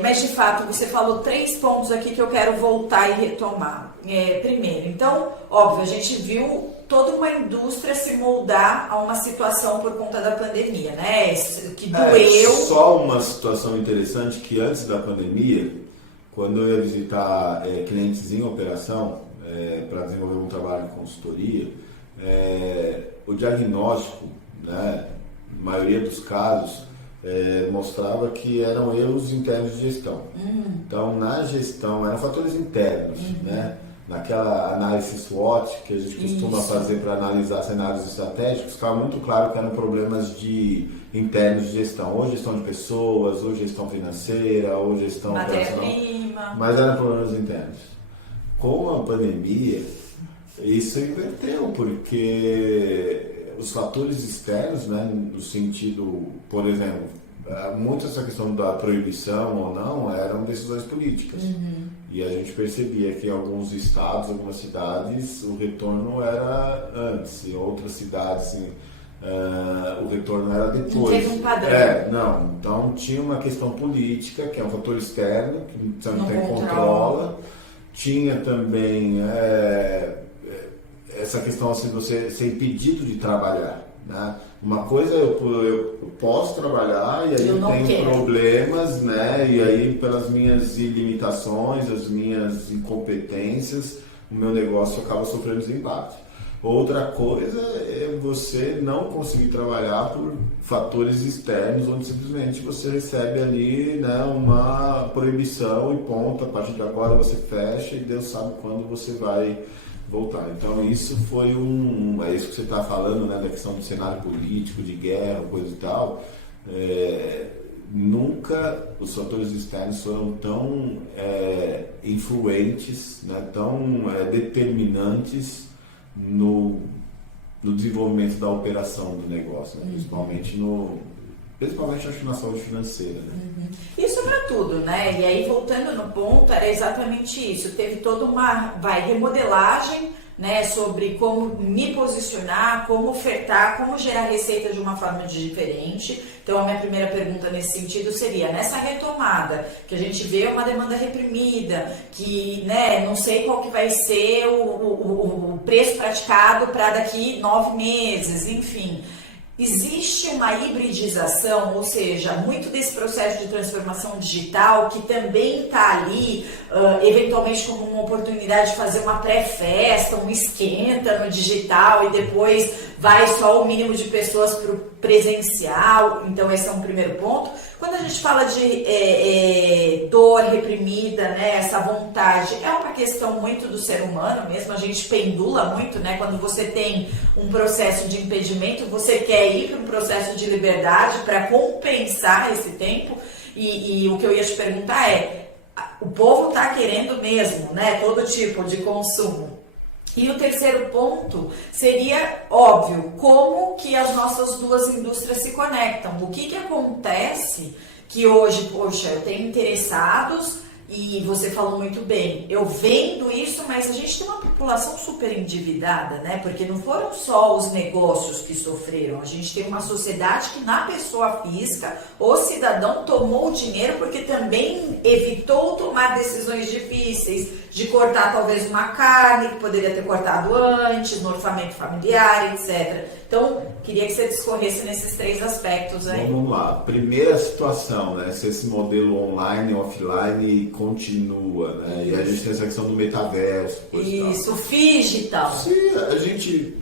Mas, de fato, você falou 3 pontos aqui que eu quero voltar e retomar. Primeiro, então, óbvio, a gente viu toda uma indústria se moldar a uma situação por conta da pandemia, né? Que doeu. Só uma situação interessante que antes da pandemia, quando eu ia visitar clientes em operação para desenvolver um trabalho de consultoria, o diagnóstico, né, na maioria dos casos, mostrava que eram erros internos de gestão. Então, na gestão, eram fatores internos, né? Naquela análise SWOT que a gente costuma fazer para analisar cenários estratégicos, ficava muito claro que eram problemas internos de gestão, ou gestão de pessoas, ou gestão financeira, ou gestão operacional, mas eram problemas internos. Com a pandemia, isso inverteu, porque os fatores externos, né, no sentido, por exemplo, muito essa questão da proibição ou não, eram decisões políticas. E a gente percebia que em alguns estados, algumas cidades, o retorno era antes, em outras cidades, o retorno era depois. Não teve um padrão. Então tinha uma questão política, que é um fator externo, que você não tem controla. Tinha também essa questão assim, de você ser impedido de trabalhar. Né? Uma coisa eu posso trabalhar e aí eu tenho problemas, né? E aí pelas minhas limitações, as minhas incompetências, o meu negócio acaba sofrendo desembate. Outra coisa é você não conseguir trabalhar por fatores externos, onde simplesmente você recebe ali, né, uma proibição e ponto, a partir de agora você fecha e Deus sabe quando você vai voltar. Então isso foi é isso que você está falando, né, da questão do cenário político, de guerra, coisa e tal. Nunca os fatores externos foram tão influentes, né, tão determinantes no desenvolvimento da operação do negócio, né, principalmente acho que na saúde financeira. Né? Isso para tudo, né? E aí, voltando no ponto, era exatamente isso. Teve toda uma remodelagem, né, sobre como me posicionar, como ofertar, como gerar receita de uma forma diferente. Então, a minha primeira pergunta nesse sentido seria, nessa retomada, que a gente vê uma demanda reprimida, que, né, não sei qual que vai ser o preço praticado para daqui 9 meses, enfim. Existe uma hibridização, ou seja, muito desse processo de transformação digital que também está ali, eventualmente como uma oportunidade de fazer uma pré-festa, um esquenta no digital e depois vai só o mínimo de pessoas para o presencial. Então esse é um primeiro ponto. Quando a gente fala de dor reprimida, né, essa vontade, é uma questão muito do ser humano mesmo, a gente pendula muito, né, quando você tem um processo de impedimento, você quer ir para um processo de liberdade para compensar esse tempo, e o que eu ia te perguntar o povo está querendo mesmo, né, todo tipo de consumo? E o terceiro ponto seria, óbvio, como que as nossas duas indústrias se conectam. O que acontece que hoje, poxa, eu tenho interessados e você falou muito bem, eu vendo isso, mas a gente tem uma população super endividada, né? Porque não foram só os negócios que sofreram, a gente tem uma sociedade que na pessoa física, o cidadão tomou o dinheiro porque também evitou tomar decisões difíceis, de cortar talvez uma carne que poderia ter cortado antes, no orçamento familiar, etc. Então, queria que você discorresse nesses 3 aspectos aí. Vamos lá. Primeira situação, né? Se esse modelo online, offline continua, né? E a gente tem essa questão do metaverso. Isso, digital. Se a gente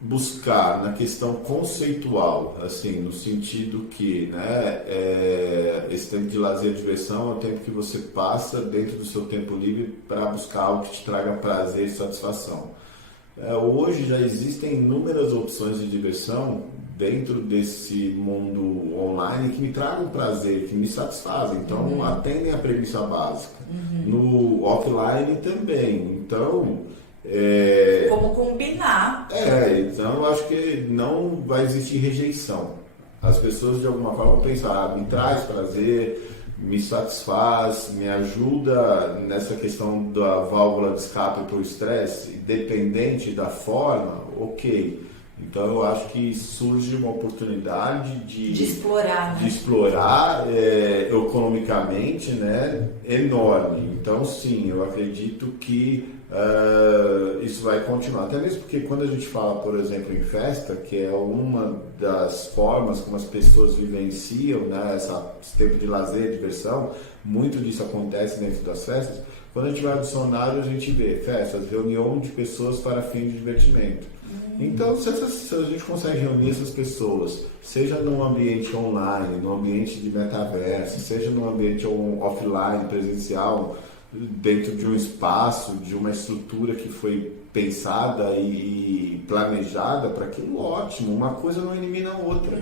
buscar na questão conceitual, assim, no sentido que, né, esse tempo de lazer e diversão é o tempo que você passa dentro do seu tempo livre para buscar algo que te traga prazer e satisfação. Hoje já existem inúmeras opções de diversão dentro desse mundo online que me tragam prazer, que me satisfazem. Então, atendem a premissa básica. No offline também. Então, como combinar. Então eu acho que não vai existir rejeição. As pessoas de alguma forma vão pensar, me traz prazer, me satisfaz, me ajuda nessa questão da válvula de escape para o estresse, independente da forma, ok. Então eu acho que surge uma oportunidade de explorar, né? De explorar economicamente, né, enorme. Então sim, eu acredito que isso vai continuar. Até mesmo porque quando a gente fala, por exemplo, em festa, que é uma das formas como as pessoas vivenciam, né, esse tempo de lazer, diversão, muito disso acontece dentro das festas. Quando a gente vai ao dicionário, a gente vê festas, reunião de pessoas para fim de divertimento. Então, se a gente consegue reunir essas pessoas, seja num ambiente online, num ambiente de metaverso, seja num ambiente offline, presencial, dentro de um espaço, de uma estrutura que foi pensada e planejada para aquilo, ótimo, uma coisa não elimina a outra,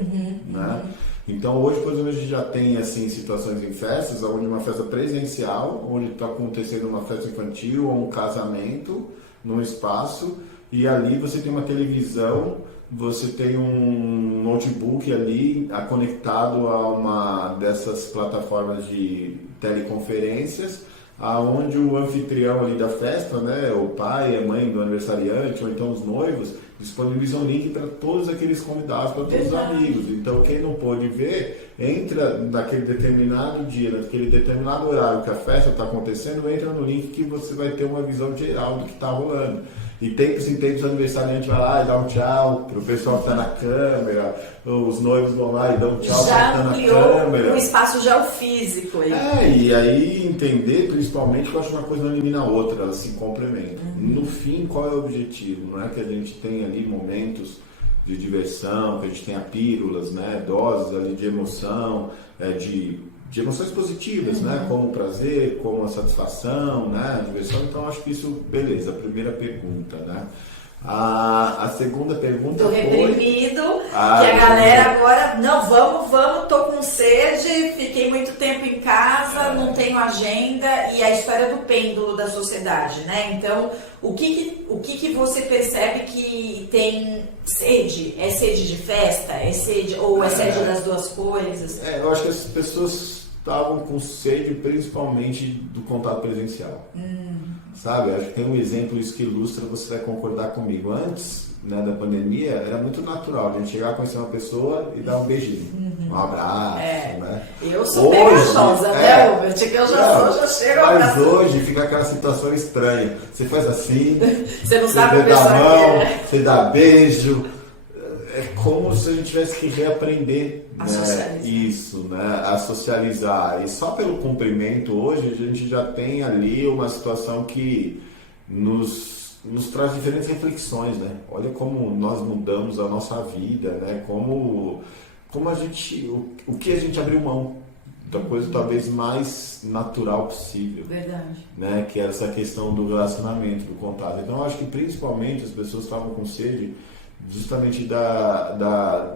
né? Então hoje, por exemplo, a gente já tem assim, situações em festas, onde uma festa presencial, onde está acontecendo uma festa infantil ou um casamento num espaço, e ali você tem uma televisão, você tem um notebook ali conectado a uma dessas plataformas de teleconferências, aonde o anfitrião ali da festa, né, o pai, a mãe do aniversariante, ou então os noivos, disponibilizam link para todos aqueles convidados, para todos os amigos. Então quem não pôde ver, entra naquele determinado dia, naquele determinado horário que a festa está acontecendo, entra no link que você vai ter uma visão geral do que está rolando. E tempos em tempos o aniversariante vai lá e dá um tchau pro pessoal que está na câmera, os noivos vão lá e dão um tchau para quem está na câmera. O espaço geofísico aí. E aí entender, principalmente, que eu acho que uma coisa não elimina a outra, elas se complementam. No fim, qual é o objetivo? Não é que a gente tenha ali momentos de diversão, que a gente tenha pílulas, né, doses ali de emoção, de emoções positivas, né? Como o prazer, como a satisfação, né? A diversão. Então, acho que isso, beleza, a primeira pergunta, né? A segunda pergunta foi... reprimido, que a galera agora, não, vamos, tô com sede, fiquei muito tempo em casa, não tenho agenda, e a história do pêndulo da sociedade, né? Então, o que você percebe que tem sede? É sede de festa? É sede, ou é sede das duas coisas? Eu acho que as pessoas estavam com sede principalmente do contato presencial. Sabe? Acho que tem um exemplo isso que ilustra, você vai concordar comigo. Antes, né, da pandemia, era muito natural a gente chegar, conhecer uma pessoa e dar um beijinho, um abraço, né? Eu sou pegajosa, né, Hubert? Que eu já chego a abraçar. Mas hoje fica aquela situação estranha. Você faz assim, você não sabe o que dá a mão, você dá beijo. É como se a gente tivesse que reaprender, né? Isso, né? A socializar. E só pelo cumprimento hoje a gente já tem ali uma situação que nos traz diferentes reflexões, né? Olha como nós mudamos a nossa vida, né? Como a gente, o que a gente abriu mão da coisa talvez mais natural possível. Verdade. Né? Que é essa questão do relacionamento, do contato. Então eu acho que principalmente as pessoas estavam com sede justamente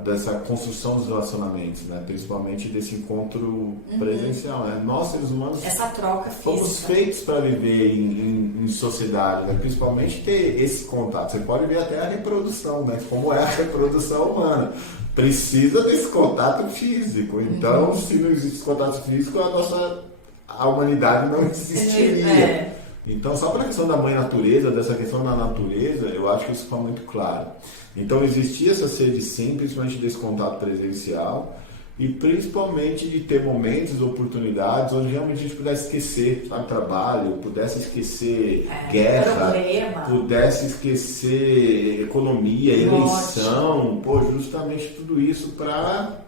dessa construção dos relacionamentos, né? Principalmente desse encontro presencial, né? Nós, seres humanos, essa troca física, fomos feitos para viver em sociedade, né? Principalmente ter esse contato. Você pode ver até a reprodução, né? Como é a reprodução humana. Precisa desse contato físico. Então, se não existe esse contato físico, a humanidade não existiria. Então, só para a questão da mãe natureza, dessa questão da natureza, eu acho que isso fica muito claro. Então, existia essa sede sim, principalmente desse contato presencial e principalmente de ter momentos, oportunidades onde realmente a gente pudesse esquecer trabalho, pudesse esquecer guerra, pudesse esquecer economia, eleição, justamente tudo isso para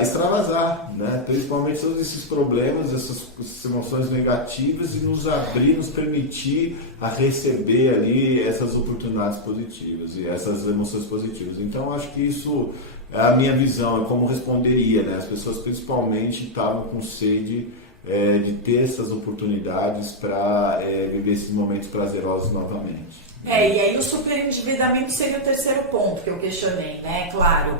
extravasar, né? Principalmente todos esses problemas, essas emoções negativas e nos abrir, nos permitir a receber ali essas oportunidades positivas e essas emoções positivas. Então acho que isso é a minha visão, é como responderia, né? As pessoas principalmente estavam com sede de ter essas oportunidades para viver esses momentos prazerosos novamente. E aí o superendividamento seria o terceiro ponto que eu questionei, né? Claro.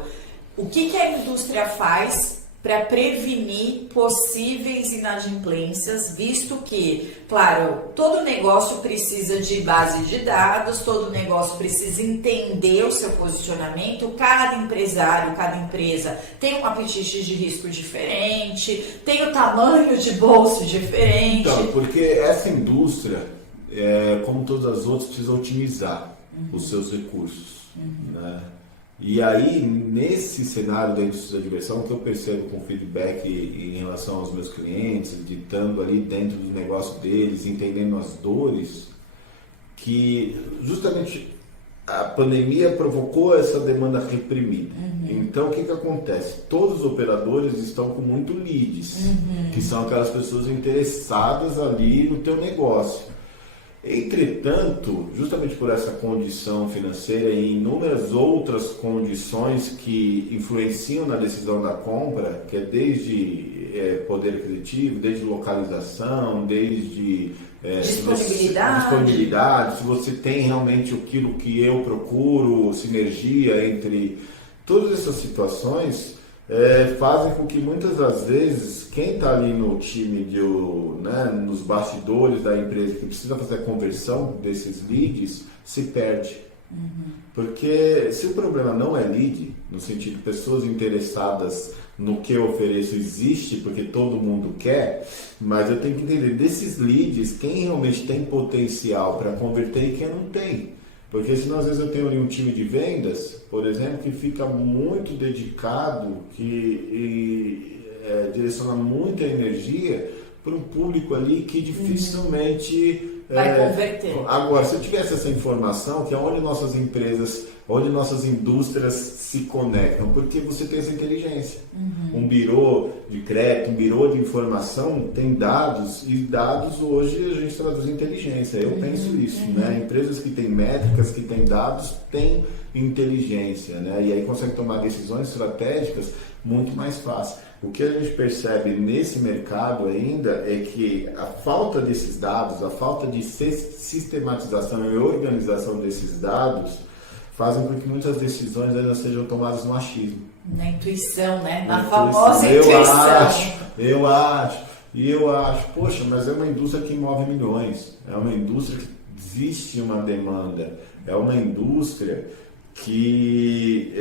O que a indústria faz para prevenir possíveis inadimplências, visto que, claro, todo negócio precisa de base de dados, todo negócio precisa entender o seu posicionamento, cada empresário, cada empresa tem um apetite de risco diferente, tem o tamanho de bolso diferente. Então, porque essa indústria, como todas as outras, precisa otimizar os seus recursos, né? E aí, nesse cenário da indústria da diversão, que eu percebo com feedback em relação aos meus clientes, estando ali dentro do negócio deles, entendendo as dores, que justamente a pandemia provocou essa demanda reprimida. Então, o que acontece? Todos os operadores estão com muito leads, que são aquelas pessoas interessadas ali no teu negócio. Entretanto, justamente por essa condição financeira e inúmeras outras condições que influenciam na decisão da compra, que é desde poder aquisitivo, desde localização, desde disponibilidade, se você tem realmente aquilo que eu procuro, sinergia entre todas essas situações, fazem com que muitas das vezes quem está ali no time, nos bastidores da empresa, que precisa fazer a conversão desses leads, se perde. Porque se o problema não é lead, no sentido de pessoas interessadas no que eu ofereço existe, porque todo mundo quer, mas eu tenho que entender desses leads, quem realmente tem potencial para converter e quem não tem. Porque senão às vezes eu tenho ali um time de vendas, por exemplo, que fica muito dedicado, que direciona muita energia para um público ali que dificilmente vai converter. Agora, se eu tivesse essa informação, que é onde nossas empresas, onde nossas indústrias se conectam, porque você tem essa inteligência. Um birô de crédito, um birô de informação tem dados, e dados hoje a gente traduz em inteligência. Eu penso isso, né? Empresas que têm métricas, que têm dados, têm inteligência, né? E aí conseguem tomar decisões estratégicas muito mais fácil. O que a gente percebe nesse mercado ainda é que a falta desses dados, a falta de sistematização e organização desses dados fazem com que muitas decisões ainda sejam tomadas no achismo. Na intuição, né? Na famosa intuição. Eu acho, poxa, mas é uma indústria que move milhões, é uma indústria que existe uma demanda, é uma indústria que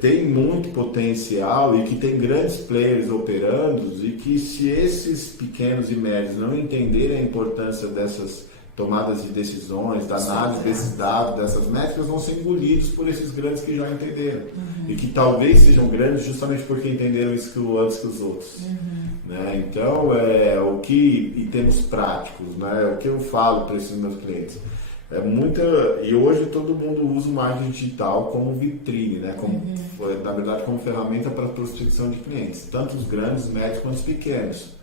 tem muito potencial e que tem grandes players operando, e que se esses pequenos e médios não entenderem a importância dessas tomadas de decisões, da análise desses dados, dessas métricas, vão ser engolidos por esses grandes que já entenderam. E que talvez sejam grandes justamente porque entenderam isso antes que os outros. Né? Então, em termos práticos, né? O que eu falo para esses meus clientes? E hoje todo mundo usa o marketing digital como vitrine, né? Na verdade, como ferramenta para prospecção de clientes, tanto os grandes, médios quanto os pequenos.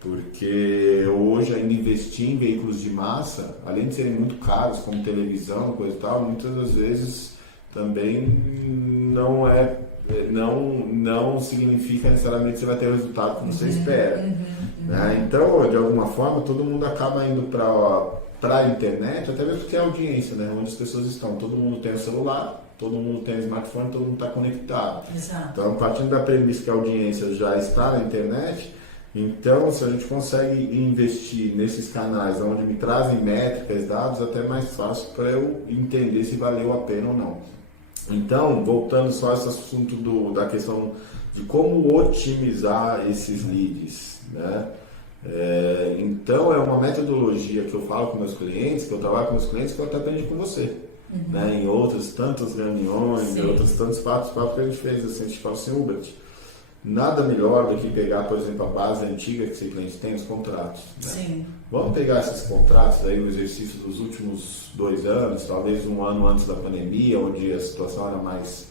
Porque hoje ainda investir em veículos de massa, além de serem muito caros, como televisão, coisa e tal, muitas das vezes também não significa necessariamente que você vai ter o resultado que você espera. Né? Então, de alguma forma, todo mundo acaba indo para para a internet, até mesmo porque é a audiência, né? Onde as pessoas estão. Todo mundo tem o celular, todo mundo tem o smartphone, todo mundo está conectado. Exato. Então, partindo da premissa que a audiência já está na internet, então, se a gente consegue investir nesses canais onde me trazem métricas, dados, até é mais fácil para eu entender se valeu a pena ou não. Então, voltando só a esse assunto da questão de como otimizar esses leads, né? Então, é uma metodologia que eu falo com meus clientes, que eu trabalho com meus clientes, que eu até aprendi com você. Né? Em outras tantas reuniões, em outros tantos papos que a gente fez, assim, a gente fala assim, Hubert, nada melhor do que pegar, por exemplo, a base antiga que esse cliente tem, os contratos. Né? Sim. Vamos pegar esses contratos aí, o exercício dos últimos 2 anos, talvez um ano antes da pandemia, onde a situação era mais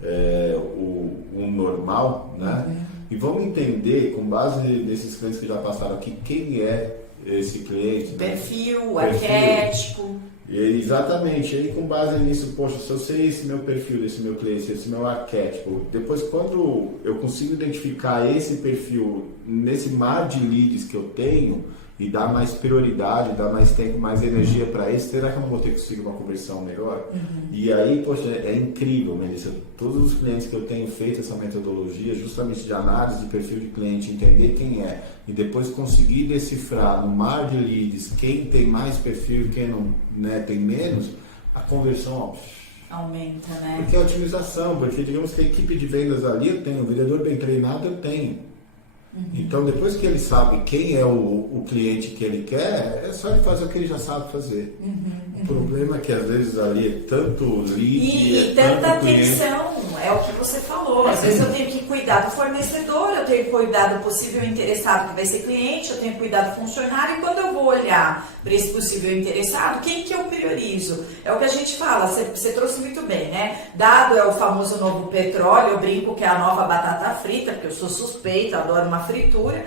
o normal, né? E vamos entender, com base nesses clientes que já passaram aqui, quem é esse cliente. Perfil, arquétipo. Exatamente, e aí com base nisso, poxa, se eu sei esse meu perfil, esse meu cliente, esse meu arquétipo, depois quando eu consigo identificar esse perfil nesse mar de leads que eu tenho e dar mais prioridade, dar mais tempo, mais energia para esse, será que eu não vou ter que conseguir uma conversão melhor? E aí, poxa, é incrível, Melissa, todos os clientes que eu tenho feito essa metodologia, justamente de análise de perfil de cliente, entender quem é, e depois conseguir decifrar no mar de leads quem tem mais perfil e quem não, né, tem menos, a conversão aumenta, né? Porque é otimização, porque digamos que a equipe de vendas ali eu tenho, o vendedor bem treinado eu tenho. Então, depois que ele sabe quem é o cliente que ele quer, é só ele fazer o que ele já sabe fazer. O problema é que às vezes ali é tanto lead e tanta atenção, é o que você falou. Às vezes eu tenho que cuidar do fornecedor, eu tenho que cuidar do possível interessado que vai ser cliente, eu tenho que cuidar do funcionário, e quando eu vou olhar para esse possível interessado, quem que eu priorizo? É o que a gente fala, você trouxe muito bem, né? Dado é o famoso novo petróleo, eu brinco que é a nova batata frita, porque eu sou suspeita, adoro uma fritura,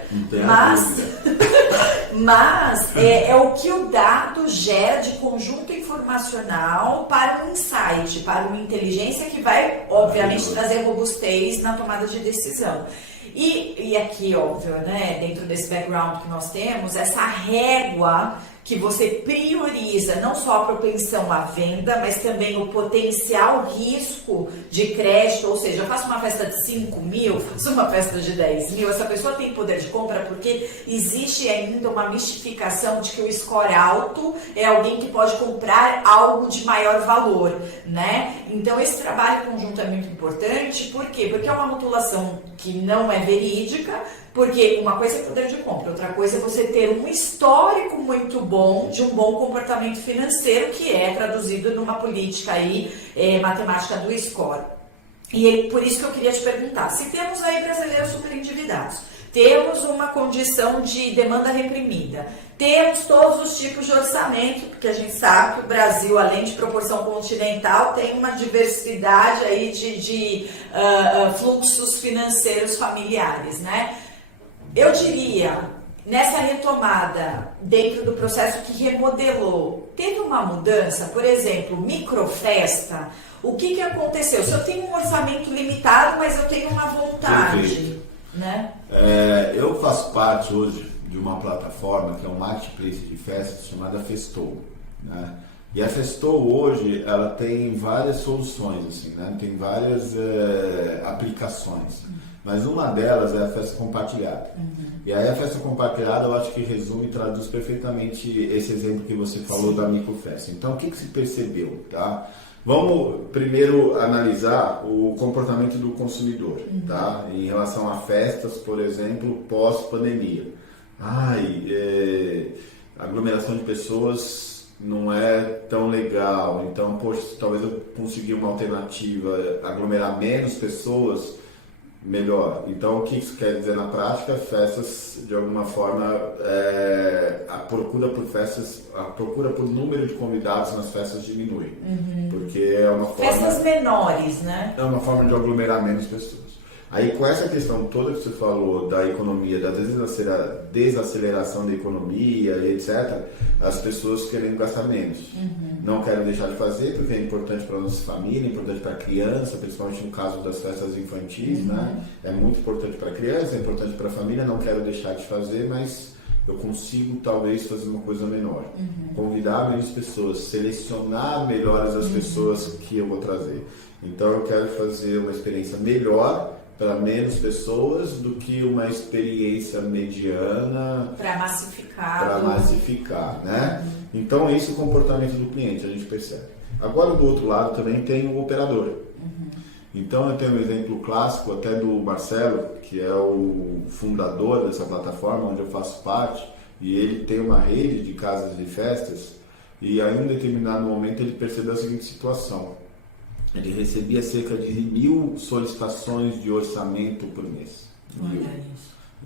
mas é o que o dado gera de conjunto informacional para um insight, para uma inteligência que vai, obviamente, trazer robustez na tomada de decisão. E aqui, óbvio, né, dentro desse background que nós temos, essa régua que você prioriza não só a propensão à venda, mas também o potencial risco de crédito, ou seja, eu faço uma festa de 5 mil, faço uma festa de 10 mil, essa pessoa tem poder de compra porque existe ainda uma mistificação de que o score alto é alguém que pode comprar algo de maior valor, né? Então esse trabalho conjunto é muito importante, por quê? Porque é uma rotulação que não é verídica, porque uma coisa é poder de compra, outra coisa é você ter um histórico muito bom de um bom comportamento financeiro, que é traduzido numa política aí, matemática do score. E por isso que eu queria te perguntar, se temos aí brasileiros super endividados, temos uma condição de demanda reprimida, temos todos os tipos de orçamento, porque a gente sabe que o Brasil, além de proporção continental, tem uma diversidade aí de fluxos financeiros familiares, né? Eu diria, nessa retomada, dentro do processo que remodelou, teve uma mudança, por exemplo, microfesta, o que aconteceu? Se eu tenho um orçamento limitado, mas eu tenho uma vontade, né? Eu faço parte hoje de uma plataforma que é um marketplace de festas chamada Festou, né? E a Festou hoje, ela tem várias soluções, assim, né? Tem várias aplicações. Mas uma delas é a festa compartilhada. E aí a festa compartilhada eu acho que resume e traduz perfeitamente esse exemplo que você falou da microfesta. Então o que se percebeu, tá? Vamos primeiro analisar o comportamento do consumidor, tá? Em relação a festas, por exemplo, pós-pandemia. Aglomeração de pessoas não é tão legal, então, poxa, talvez eu consiga uma alternativa, aglomerar menos pessoas, melhor. Então, o que isso quer dizer na prática? Festas, de alguma forma, a procura por número de convidados nas festas diminui. Porque é uma forma... Festas menores, né? É uma forma de aglomerar menos pessoas. Aí, com essa questão toda que você falou da economia, da desaceleração da economia e etc., as pessoas querem gastar menos. Não querem deixar de fazer, porque é importante para a nossa família, é importante para a criança, principalmente no caso das festas infantis, né? É muito importante para a criança, é importante para a família, não quero deixar de fazer, mas eu consigo talvez fazer uma coisa menor. Convidar menos pessoas, selecionar melhores as pessoas que eu vou trazer. Então eu quero fazer uma experiência melhor para menos pessoas do que uma experiência mediana para massificar, né? Então esse é o comportamento do cliente, a gente percebe. Agora do outro lado também tem o operador. Então eu tenho um exemplo clássico até do Marcelo, que é o fundador dessa plataforma onde eu faço parte, e ele tem uma rede de casas de festas, e aí em um determinado momento ele percebeu a seguinte situação: ele recebia cerca de 1.000 solicitações de orçamento por mês.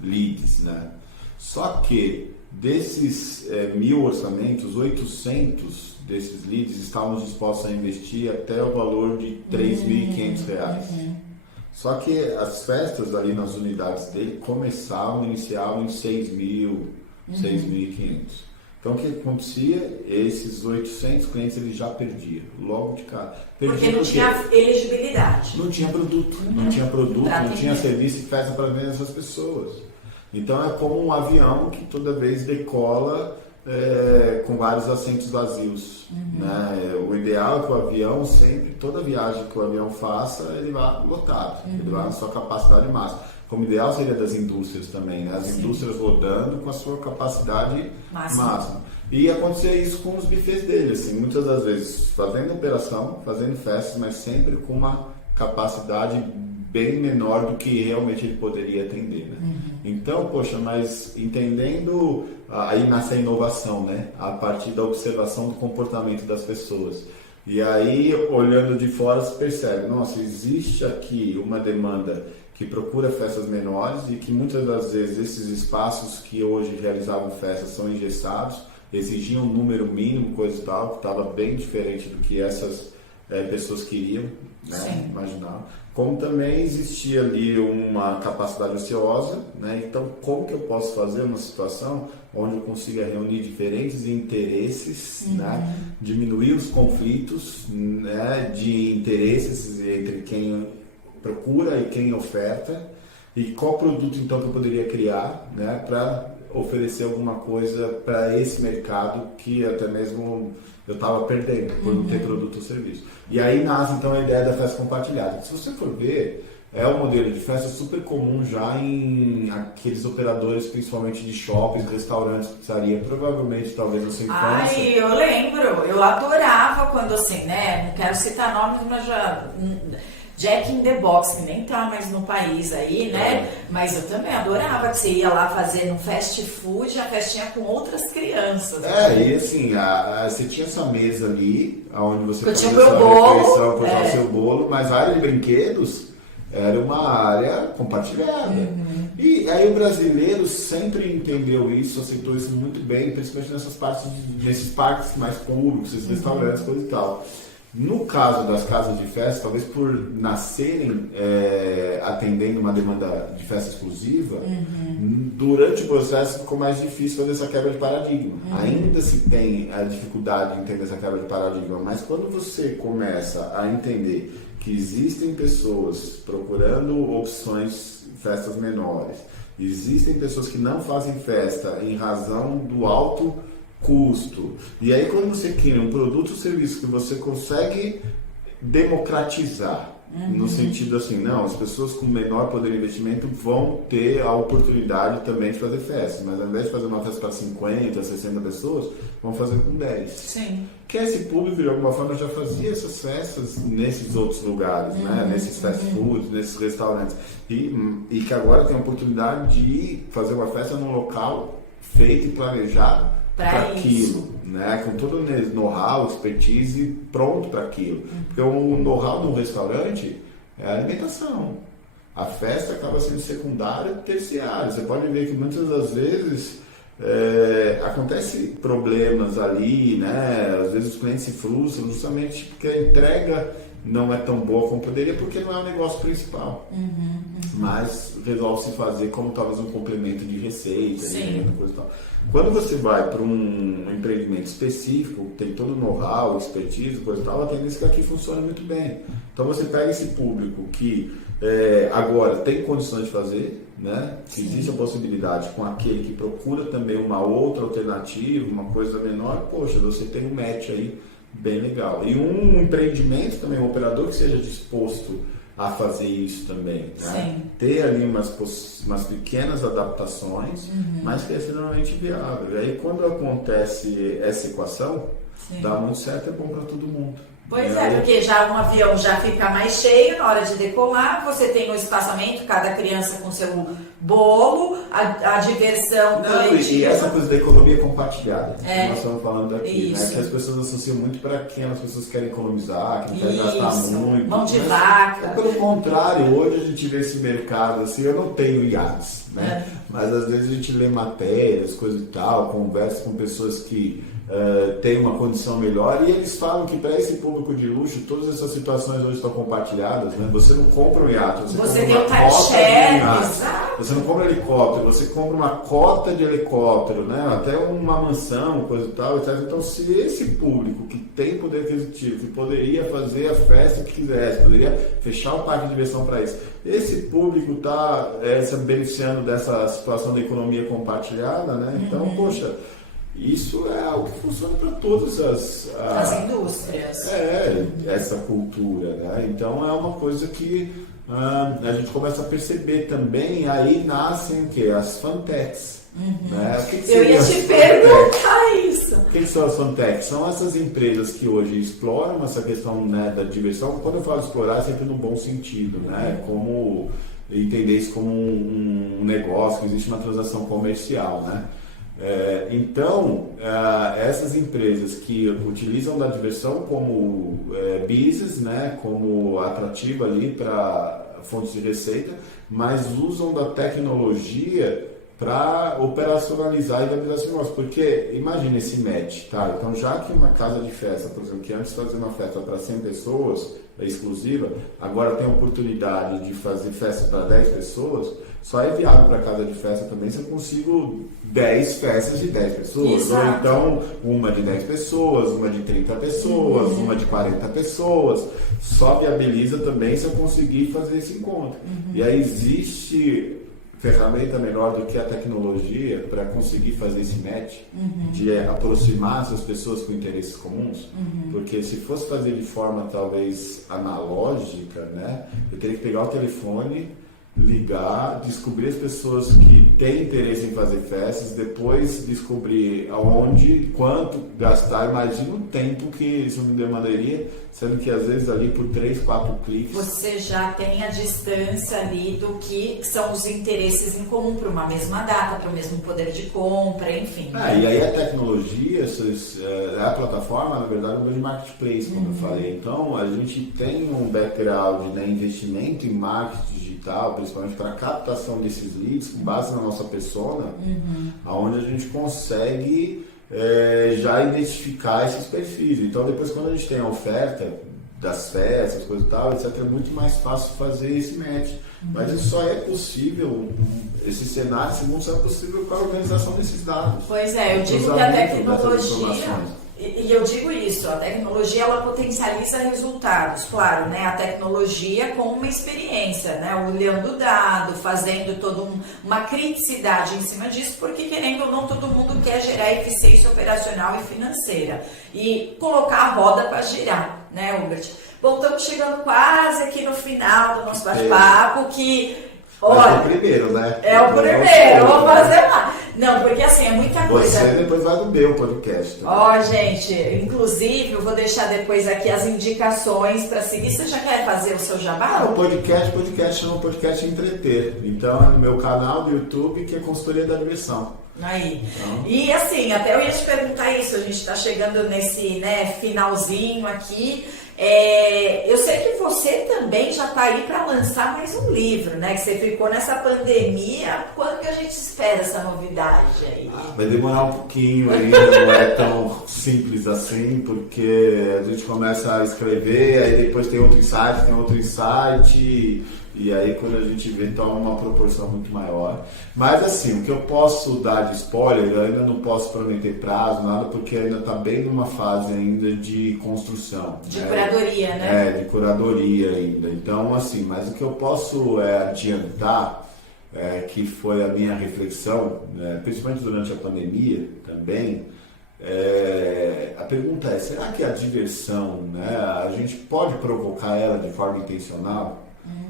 Leads, né? Só que desses 1.000 orçamentos, 800 desses leads estavam dispostos a investir até o valor de R$3.500. Só que as festas ali nas unidades dele iniciavam em 6.000, 6.500. Então o que acontecia? Esses 800 clientes ele já perdia, logo de cara. Porque não tinha elegibilidade. Não tinha produto, não tinha serviço e festa para vender essas pessoas. Então é como um avião que toda vez decola com vários assentos vazios. Né? O ideal é que o avião sempre, toda viagem que o avião faça, ele vá lotado, ele vá na sua capacidade máxima. Como ideal seria das indústrias também, né? As indústrias rodando com a sua capacidade máxima. E acontecia isso com os bufês dele, assim, muitas das vezes fazendo operação, fazendo festas, mas sempre com uma capacidade bem menor do que realmente ele poderia atender, né? Então, poxa, mas entendendo, aí nasce a inovação, né? A partir da observação do comportamento das pessoas. E aí, olhando de fora, se percebe, nossa, existe aqui uma demanda que procura festas menores e que muitas das vezes esses espaços que hoje realizavam festas são engessados, exigiam um número mínimo, coisa e tal, que estava bem diferente do que essas pessoas queriam, né? Imaginavam. Como também existia ali uma capacidade ociosa, né? Então como que eu posso fazer uma situação onde eu consiga reunir diferentes interesses, né? Diminuir os conflitos, né? De interesses entre quem procura e quem oferta, e qual produto então que eu poderia criar, né? Para oferecer alguma coisa para esse mercado que até mesmo eu estava perdendo por não ter produto ou serviço. E aí nasce então a ideia da festa compartilhada. Se você for ver, é um modelo de festa super comum já em aqueles operadores, principalmente de shoppings, restaurantes, pizzaria, provavelmente talvez na sua infância. Ai, eu lembro, eu adorava quando assim, né, não quero citar nomes, mas já... Jack in the Box, que nem tá mais no país aí, né? Mas eu também adorava que você ia lá fazer no fast food, a festinha com outras crianças. E assim, você tinha essa mesa ali, onde você fazia sua refeição, o seu bolo, mas a área de brinquedos era uma área compartilhada. E aí o brasileiro sempre entendeu isso, aceitou isso muito bem, principalmente nesses parques mais públicos, esses restaurantes, coisa e tal. No caso das casas de festa, talvez por nascerem atendendo uma demanda de festa exclusiva, durante o processo ficou mais difícil fazer essa quebra de paradigma. Ainda se tem a dificuldade de entender essa quebra de paradigma, mas quando você começa a entender que existem pessoas procurando opções, festas menores, existem pessoas que não fazem festa em razão do alto custo. E aí quando você cria um produto ou serviço que você consegue democratizar, no sentido assim, não, as pessoas com menor poder de investimento vão ter a oportunidade também de fazer festa, mas ao invés de fazer uma festa para 50, 60 pessoas, vão fazer com 10. Sim. Que esse público de alguma forma já fazia essas festas nesses outros lugares, né? Nesses fast foods, nesses restaurantes, e que agora tem a oportunidade de fazer uma festa num local feito e planejado para aquilo, né? Com todo o know-how, expertise pronto para aquilo. Porque o know-how de um restaurante é a alimentação. A festa acaba sendo secundária e terciária. Você pode ver que muitas das vezes acontecem problemas ali, né? Às vezes os clientes se frustram justamente porque a entrega não é tão boa como poderia, porque não é o negócio principal. Mas resolve se fazer como talvez um complemento de receita, né, coisa e tal. Quando você vai para um empreendimento específico, tem todo o know-how, expertise, coisa e tal, a tendência é que aqui funciona muito bem. Então você pega esse público que agora tem condições de fazer, né? Existe a possibilidade com aquele que procura também uma outra alternativa, uma coisa menor, poxa, você tem um match aí bem legal. E um empreendimento também, um operador que seja disposto a fazer isso também, né? Ter ali umas pequenas adaptações, mas que é extremamente viável. E aí quando acontece essa equação, dá muito certo, é bom para todo mundo. Pois é, porque já um avião já fica mais cheio na hora de decolar, você tem um espaçamento, cada criança com seu bolo, a diversão coletiva. E essa coisa da economia compartilhada, que nós estamos falando aqui, né? Que as pessoas associam muito para quem as pessoas querem economizar, que não querem gastar muito. Mão de vaca. Pelo contrário, hoje a gente vê esse mercado assim, eu não tenho iates, né? Mas às vezes a gente lê matérias, coisa e tal, conversa com pessoas que tem uma condição melhor e eles falam que para esse público de luxo todas essas situações hoje estão compartilhadas, né? Você não compra um iate, você tem compra o uma cota de timeshare, você não compra helicóptero, você compra uma cota de helicóptero, né? Até uma mansão, coisa e tal, etc. Então se esse público que tem poder aquisitivo, que poderia fazer a festa que quisesse, poderia fechar o parque de diversão para isso, esse público está se beneficiando dessa situação da economia compartilhada, né? Então, poxa, isso é algo que funciona para todas as indústrias. Essa cultura, né? Então é uma coisa que a gente começa a perceber também, aí nascem o quê? As fintechs. Né? Eu ia te perguntar isso. O que são as fintechs? São essas empresas que hoje exploram essa questão, né, da diversão. Quando eu falo explorar, é sempre no bom sentido, né? Como entender isso como um negócio, que existe uma transação comercial, né? Então, essas empresas que utilizam da diversão como business, né, como atrativo ali para fontes de receita, mas usam da tecnologia para operacionalizar e viabilizar esse negócio. Porque imagine esse match, tá? Então, já que uma casa de festa, por exemplo, que antes fazia uma festa para 100 pessoas, exclusiva, agora tem a oportunidade de fazer festa para 10 pessoas, só é viável para casa de festa também se eu consigo 10 festas de 10 pessoas. Exato. Ou então uma de 10 pessoas, uma de 30 pessoas, uma de 40 pessoas. Só viabiliza também se eu conseguir fazer esse encontro. E aí existe ferramenta melhor do que a tecnologia para conseguir fazer esse match, de aproximar essas pessoas com interesses comuns, porque se fosse fazer de forma talvez analógica, né, eu teria que pegar o telefone, ligar, descobrir as pessoas que têm interesse em fazer festas, depois descobrir aonde, quanto gastar. Imagina o tempo que isso me demandaria, sendo que às vezes ali por 3, 4 cliques você já tem a distância ali do que são os interesses em comum para uma mesma data, para o mesmo poder de compra, enfim. E aí a tecnologia, a plataforma, na verdade, é um grande marketplace, como eu falei. Então a gente tem um background, né, investimento em marketing digital, principalmente para a captação desses leads, com base na nossa persona, onde a gente consegue já identificar esses perfis. Então depois, quando a gente tem a oferta das festas, coisa e tal, etc., é muito mais fácil fazer esse match. Mas isso só é possível, esse cenário, esse mundo só é possível com a organização desses dados. Pois é, eu digo que a tecnologia... E eu digo isso, a tecnologia ela potencializa resultados, claro, né? A tecnologia com uma experiência, né? Olhando o dado, fazendo toda uma criticidade em cima disso, porque querendo ou não, todo mundo quer gerar eficiência operacional e financeira e colocar a roda para girar, né, Hubert? Bom, estamos chegando quase aqui no final do nosso bate-papo, que... Olha, é o primeiro, né? É o primeiro, vou fazer lá. Não, porque assim, é muita coisa. Você depois vai no meu podcast. Ó, gente, inclusive, eu vou deixar depois aqui as indicações para seguir. Você já quer fazer o seu jabá? O podcast chama Podcast Entreter. Então é no meu canal do YouTube, que é Consultoria da Diversão. Aí. E assim, até eu ia te perguntar isso, a gente está chegando nesse, né, finalzinho aqui. Eu sei que você também já está aí para lançar mais um livro, né? Que você ficou nessa pandemia. Quando que a gente espera essa novidade aí? Vai demorar um pouquinho ainda, não é tão simples assim, porque a gente começa a escrever, aí depois tem outro insight, e aí quando a gente vê toma uma proporção muito maior. Mas assim, o que eu posso dar de spoiler, eu ainda não posso prometer prazo, nada, porque ainda está bem numa fase ainda de construção. De curadoria, né? De curadoria ainda. Então assim, mas o que eu posso adiantar, que foi a minha reflexão, principalmente durante a pandemia também, a pergunta é, será que a diversão, né, a gente pode provocar ela de forma intencional?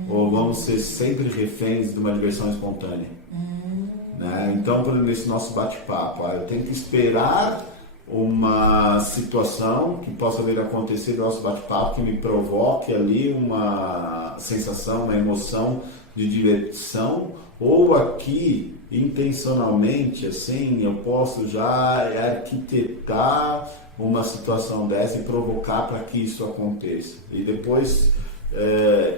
Ou vamos ser sempre reféns de uma diversão espontânea? Né? Então, nesse nosso bate-papo, eu tenho que esperar uma situação que possa vir a acontecer no nosso bate-papo, que me provoque ali uma sensação, uma emoção de diversão, ou aqui, intencionalmente, assim, eu posso já arquitetar uma situação dessa e provocar para que isso aconteça. E depois,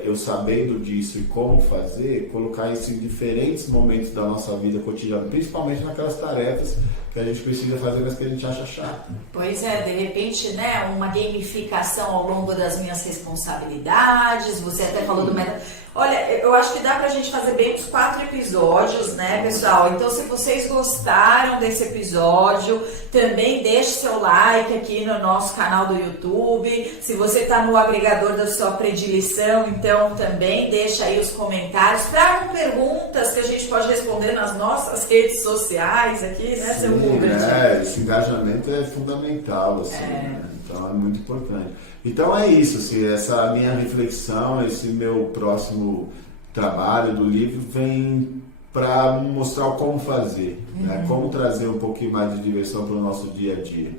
eu sabendo disso e como fazer, colocar isso em diferentes momentos da nossa vida cotidiana, principalmente naquelas tarefas que a gente precisa fazer, mas que a gente acha chato. Pois é, de repente, né, uma gamificação ao longo das minhas responsabilidades. Você até falou do meta. Olha, eu acho que dá pra gente fazer bem uns 4 episódios, né, pessoal? Então, se vocês gostaram desse episódio, também deixe seu like aqui no nosso canal do YouTube. Se você tá no agregador da sua predileção, então também deixa aí os comentários. Tragam perguntas que a gente pode responder nas nossas redes sociais aqui, né, seu Hubert? Esse engajamento é fundamental, assim, né? Então é muito importante. Então é isso, assim, essa minha reflexão, esse meu próximo trabalho do livro vem para mostrar como fazer, né? Como trazer um pouquinho mais de diversão para o nosso dia a dia.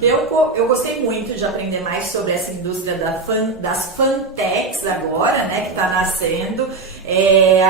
Eu gostei muito de aprender mais sobre essa indústria das fintechs agora, né, que está nascendo.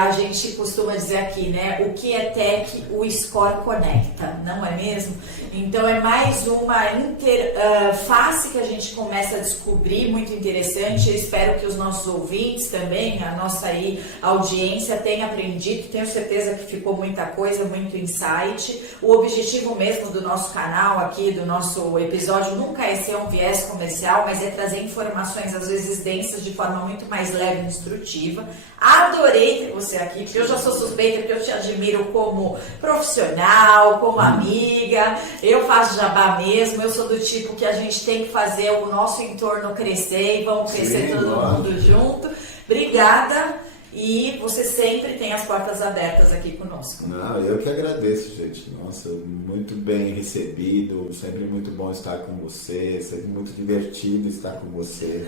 A gente costuma dizer aqui, né, o que é tech, o Score conecta, não é mesmo? Então é mais uma interface que a gente começa a descobrir, muito interessante. Eu espero que os nossos ouvintes também, a nossa aí, audiência, tenha aprendido. Tenho certeza que ficou muita coisa, muito insight. O objetivo mesmo do nosso canal aqui, do nosso episódio, nunca é ser um viés comercial, mas é trazer informações, às vezes densas, de forma muito mais leve e instrutiva. Adorei ter você aqui, porque eu já sou suspeita, porque eu te admiro como profissional, como amiga. Eu faço jabá mesmo, eu sou do tipo que a gente tem que fazer o nosso entorno crescer e vamos crescer todo mundo junto. Obrigada. E você sempre tem as portas abertas aqui conosco. Não, eu que agradeço, gente. Nossa, muito bem recebido, sempre muito bom estar com você, sempre muito divertido estar com você.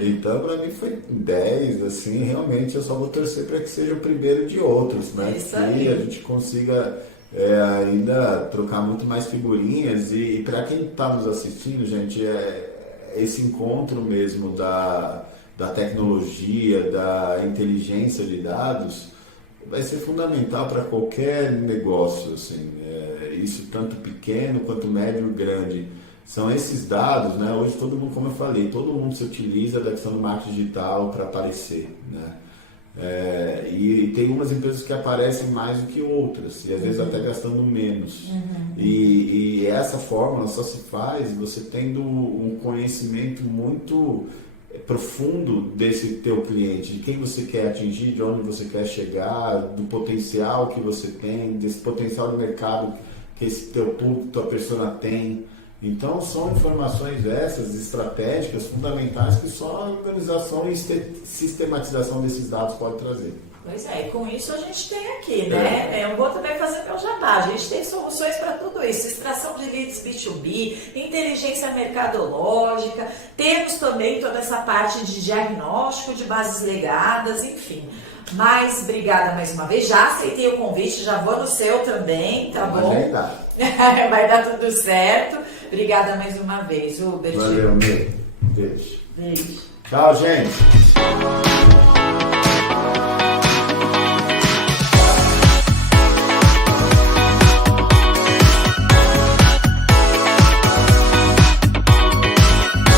Então, para mim foi 10, assim, realmente eu só vou torcer para que seja o primeiro de outros, né? Isso que aí. a gente consiga ainda trocar muito mais figurinhas e para quem está nos assistindo, gente, esse encontro mesmo da tecnologia, da inteligência de dados, vai ser fundamental para qualquer negócio, assim, isso tanto pequeno quanto médio e grande. São esses dados, né? Hoje todo mundo, como eu falei, todo mundo se utiliza da questão do marketing digital para aparecer, né? E tem umas empresas que aparecem mais do que outras, e às vezes até gastando menos. E essa fórmula só se faz você tendo um conhecimento muito profundo desse teu cliente, de quem você quer atingir, de onde você quer chegar, do potencial que você tem, desse potencial de mercado que esse teu público, tua persona tem. Então são informações essas, estratégicas, fundamentais, que só a organização e sistematização desses dados pode trazer. Pois é, e com isso a gente tem aqui, né? Eu vou também fazer meu jabá. A gente tem soluções para tudo isso: extração de leads B2B, inteligência mercadológica, temos também toda essa parte de diagnóstico de bases legadas, enfim. Mas obrigada mais uma vez, já aceitei o convite, já vou no seu também, tá bom? Vai dar tudo certo. Obrigada mais uma vez, Hubert. Valeu, meu. Beijo. Beijo. Tchau, gente.